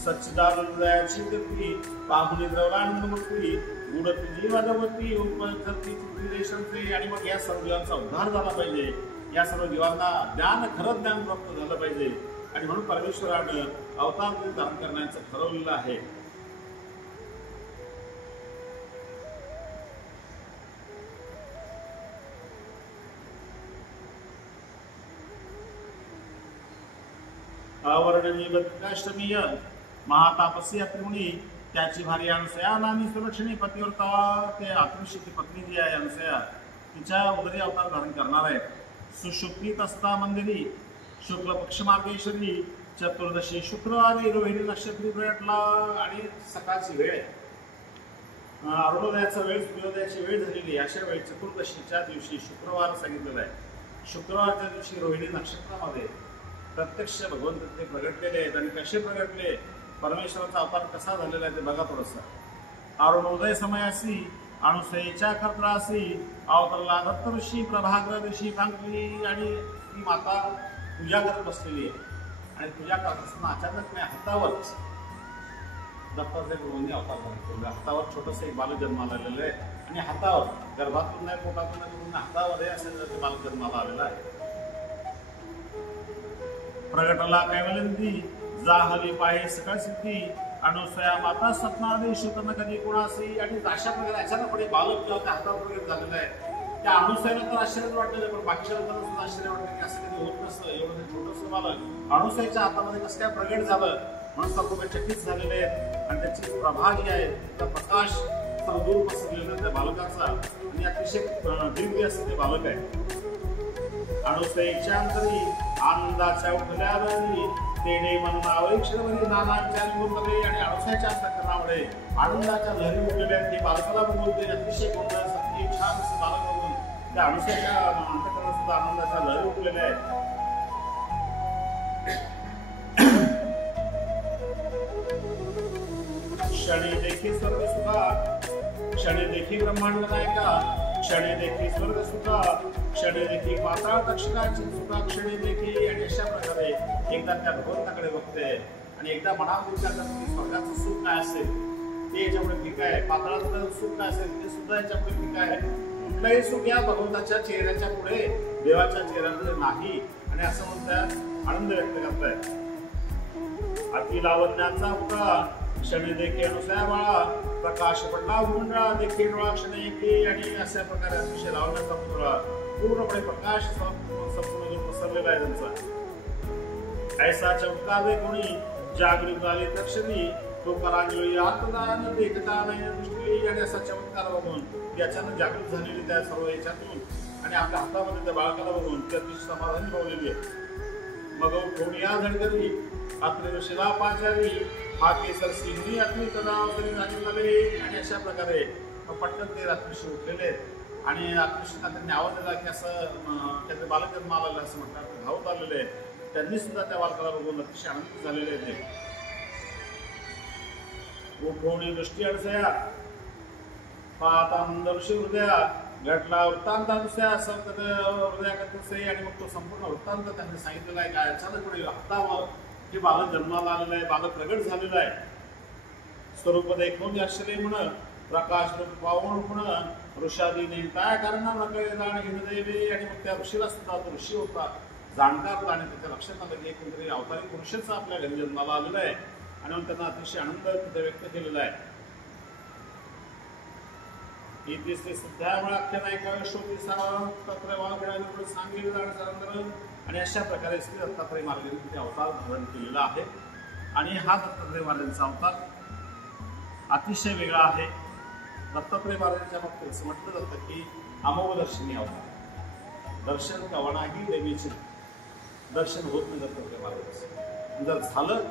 सच्चिदानंदयाची गती पाहुणी द्रवलानंदमूर्ती गुणती जीवादवती उपजती देशांचे. आणि मग या सर्व जीवांचा उद्धार झाला पाहिजे, या सर्व जीवांना ज्ञान, खरं ज्ञान प्राप्त झालं पाहिजे. आणि म्हणून परमेश्वरानं अवतार धारण करण्याचं ठरवलेलं आहे. अवर्णनीय बद्रिकाश्रमीय महातापसी अत्रिमुनी त्याची भारी अनुसया नामी सुलक्षणी पतिव्रता. ते अतृषीची पत्नी जी आहे अनुसया तिच्या उदरी अवतार धारण करणार आहे. सुशुक्लीत असता मंदिरी शुक्ल पक्ष मार्गेश्वरी चतुर्दशी शुक्रवारी रोहिणी नक्षत्री भेटला. आणि सकाळची वेळ आहे, अरुणोदयाचा वेळ, सूर्योदयाची वेळ झालेली. अशा वेळी चतुर्दशीच्या दिवशी शुक्रवार सांगितलेला आहे. शुक्रवारच्या दिवशी रोहिणी नक्षत्रामध्ये प्रत्यक्ष भगवंत ते प्रगटलेले आहेत. आणि कसे प्रगटले, परमेश्वराचा अवतार कसा झालेला आहे ते बघा थोडंसं. अरुणोदय समयासी अनुसयेच्या कर्त्रासी अवतरला दत्त ऋषी प्रभाग्र ऋषी कांकली. आणि ती माता पूजा करत बसलेली आहे आणि पूजा करत असताना अचानक मी हातावर दत्तात्रय प्रभूंनी अवतार धारण केला. हातावर छोटंसं एक बाल जन्माला आलेलं आहे आणि हातावर गर्भातून नाही पोटातून नाही हातावर असं बाल जन्माला आलेला आहे. प्रगटला कैवल्यंती जाहली पाहे सकळ सिद्धी अनुसया माता सपनादी शुतन कधी कुणासी. आणि अशा प्रकारे अचानकपणे बालक जेव्हा त्या हातात प्रगट झालेला आहे त्या अनुसयाला तर आश्चर्य वाटलेलं आहे, पण बाकीच्या लोकांना सुद्धा आश्चर्य वाटलं की असं कधी होत नसतं. एवढं छोटंसं बालक अनुसयाच्या हातामध्ये कसं काय प्रगट झालं म्हणून सर्व चकित झालेले आहेत. आणि त्याची प्रभा जी आहे त्याचा प्रकाश असताना दूर पसरलेला त्या बालकाचा आणि अतिशय दिव्य असं ते बालक आहे. अणुसईच्या अंतरी आनंदाच्या उठल्या लहरी तेने मन नावैक्षरवरी नानांच्या निवडले आणि अणुसाच्या अंतकरणामुळे आनंदाच्या लहरी उठलेल्या ते बालकाला बघून ते अतिशय गोंधळ अति छान असं बालक बघून त्या अणुसाच्या अंतकरणात सुद्धा आनंदाच्या लहरी उठलेल्या आहेत. क्षणी देखी स्वर्ग सुखा क्षणी देखी ब्रह्मांड नायका क्षणी देखी स्वर्ग सुखा क्षणी देखी पाताळ तक्षकाची सुखा क्षणी देखी आणि अशा प्रकारे एकदा त्या भगवंताकडे बघते आणि एकदा मनात विचार करते की स्वर्गाचं सुख काय असेल ते याच्यामुळे ठीक आहे, पाताळाचं सुख काय असेल ते सुद्धा याच्यामुळे ठीक आहे. कुठलंही सुख या भगवंताच्या चेहऱ्याच्या पुढे देवाच्या चेहऱ्यापुढे नाही आणि असं म्हणतात आनंद व्यक्त करतायत. अति लावण्याचा उकळा क्षणी देखी अनुसया बाळा प्रकाश पडला उंडळा देखी डोळा क्षणी एके आणि अशा प्रकारे अतिशय लावण्याचा पुतळा पूर्णपणे प्रकाश संपूर्ण पसरलेला आहे त्यांचा. ऐसा चमका दे कोणी जागृत झाले तक्षणी तो परांजली आत्मदान देखता नाही दृष्टी आणि असा चमत्कार बघून ती अचानक जागृत झालेली त्या सर्व याच्यातून आणि आपल्या हातामध्ये त्या बाळकाला बघून ती अतिशय समाधानी पावलेली आहे. मग कोणिया झडकरी आपले शिला पाचारी हा केसर सिंहनी अग्नी तदावरी झाले आणि अशा प्रकारे पटकन ते रात्रीशी उठलेले आणि रात्रीशीना त्यांनी आवाज दिला की असं त्याचे बालक जन्माला आलं असं म्हणतात धावत आलेले त्यांनी सुद्धा त्या बालकाला बघून अतिशय आनंदित झालेले ते. कोणी दृष्टी अडसया पाहता दर्शी हृदया घटला वृत्तांत दुसऱ्या असं हृदयाकडे आणि मग तो संपूर्ण वृत्तांत त्यांनी सांगितलेला आहे. काय अचानकपणे हातावर हे बालक जन्माला आलेलं आहे, बालक प्रगट झालेलं आहे. स्वरूप देखून आश्चर्य म्हण प्रकाश रूप पावण म्हण ऋषादी नेमता कारण नकळे जाण हिंदेवी आणि मग त्या ऋषीला सुद्धा तो ऋषी होता जाणकार होता आणि त्याच्या लक्षात आलं की कोणतरी अवतारी पुरुषच आपल्या घरी जन्माला आलेला आहे आणि मग त्यांना अतिशय आनंद तिथे व्यक्त केलेला आहे. इतिश्री सध्यामुळे आख्यानायिका शोधी दत्तात्रय वाघ सांगितलं जाणं सरंदर आणि अशा प्रकारे श्री दत्तात्रय महाराजांनी तिथे अवतार धारण केलेला आहे. आणि हा दत्तात्रय महाराजांचा अवतार अतिशय वेगळा आहे. दत्तात्रय महाराजांच्या बाबतीत असं म्हटलं जातं की अमोघदर्शनी अवतार दर्शन कवणाही देवीचे दर्शन होत नाही दत्तात्रय महाराजांचं. जर झालं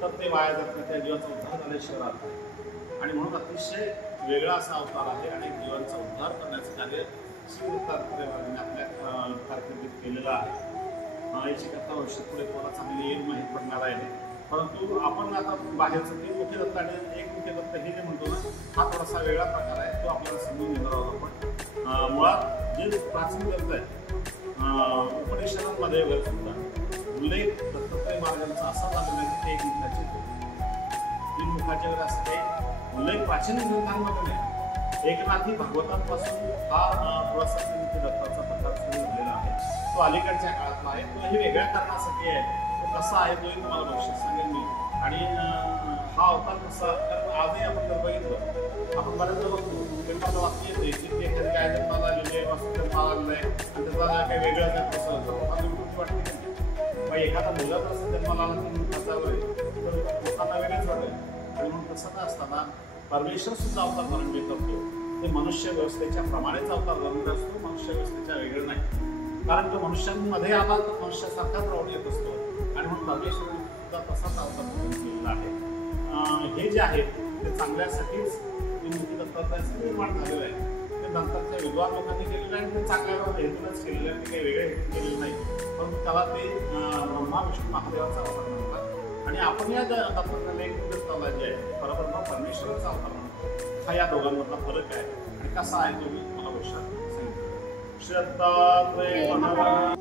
तर ते वाया जात नाही, त्या जीवाचा उद्धार झाल्याशिवाय राहत नाही आणि म्हणून अतिशय वेगळा असा अवतार आहे आणि जीवांचा उद्धार करण्याचं कार्य श्री दत्तात्रय महाराजांनी आपल्या कारकिर्दीत केलेलं आहे. याची कथा भविष्यात पुढे कोणाला चांगली येईल माहीत पडणार आहे. परंतु आपण आता बाहेरचं तीन मुख्य दत्त आणि एक मुख्य दत्त हे जे म्हणतो ना हा थोडासा वेगळा प्रकार आहे, तो आपल्याला समजून घेणार आहोत आपण. मुळात जे प्राचीन ग्रंथ आहे उपनिषदांमध्ये वगैरे सुद्धा उल्लेख दत्तात्रय महाराजांचा असा झालेला आहे की ते एक मुखाचे तीन मुखाचे वगैरे असं काही उल्लेख प्राचीन ग्रंथांमध्ये नाही. एकनाथी भागवतांपासून हा थोडासा दत्ताचा प्रकार सुरू झालेला आहे. तो अलीकडच्या काळातला आहे, तो हे वेगळ्या कारणासाठी आहे. तो कसा आहे तोही तुम्हाला भविष्यात सांगेन मी. आणि हा अवतार कसा, कारण आजही आपण जर बघितलं आपण बऱ्याचदा बघतो पेपरला वाक्य येते की एखादी काय जन्माला आलेली आहे वस्तू जन्माला आलेलं आहे आणि त्याचा काही वेगळं काय कसं लोकांना विकृती वाटते नाही. एखादा मुलगा जर असं जन्माला आला तर लोकांना वेगळंच वाटेल. आणि म्हणून तसं का असताना परमेश्वर सुद्धा अवतार धारण करतो. ते मनुष्य व्यवस्थेच्या प्रमाणेच अवतार धारण असतो, मनुष्य व्यवस्थेच्या वेगळं नाही. कारण तो मनुष्यांमध्ये आला तर मनुष्यासारखा प्रवण येत असतो आणि म्हणून परमेश्वर सुद्धा तसाच अवतार धारण केलेला आहे. हे जे आहे ते चांगल्यासाठीच मूर्ती दत्तात्रयाचं निर्माण झालेलं आहे. ते नंतरच्या विद्वान लोकांनी केलेलं आहे आणि ते चांगल्या हेतूनच केलेलं आहे, ते काही वेगळे हेतू केलेलं नाही. परंतु त्याला ते ब्रह्मा विष्णू महादेवाचा अवतार म्हणतात आणि आपण या दत्तात्रयाला एक दत्ताला जे आहे परब्रह्म परमेश्वराचा अवतार म्हणतो. हा या दोघांमधला फरक आहे आणि कसा आहे तो मी मला भविष्यात सांगितलं. श्री दत्तात्रय महाराज.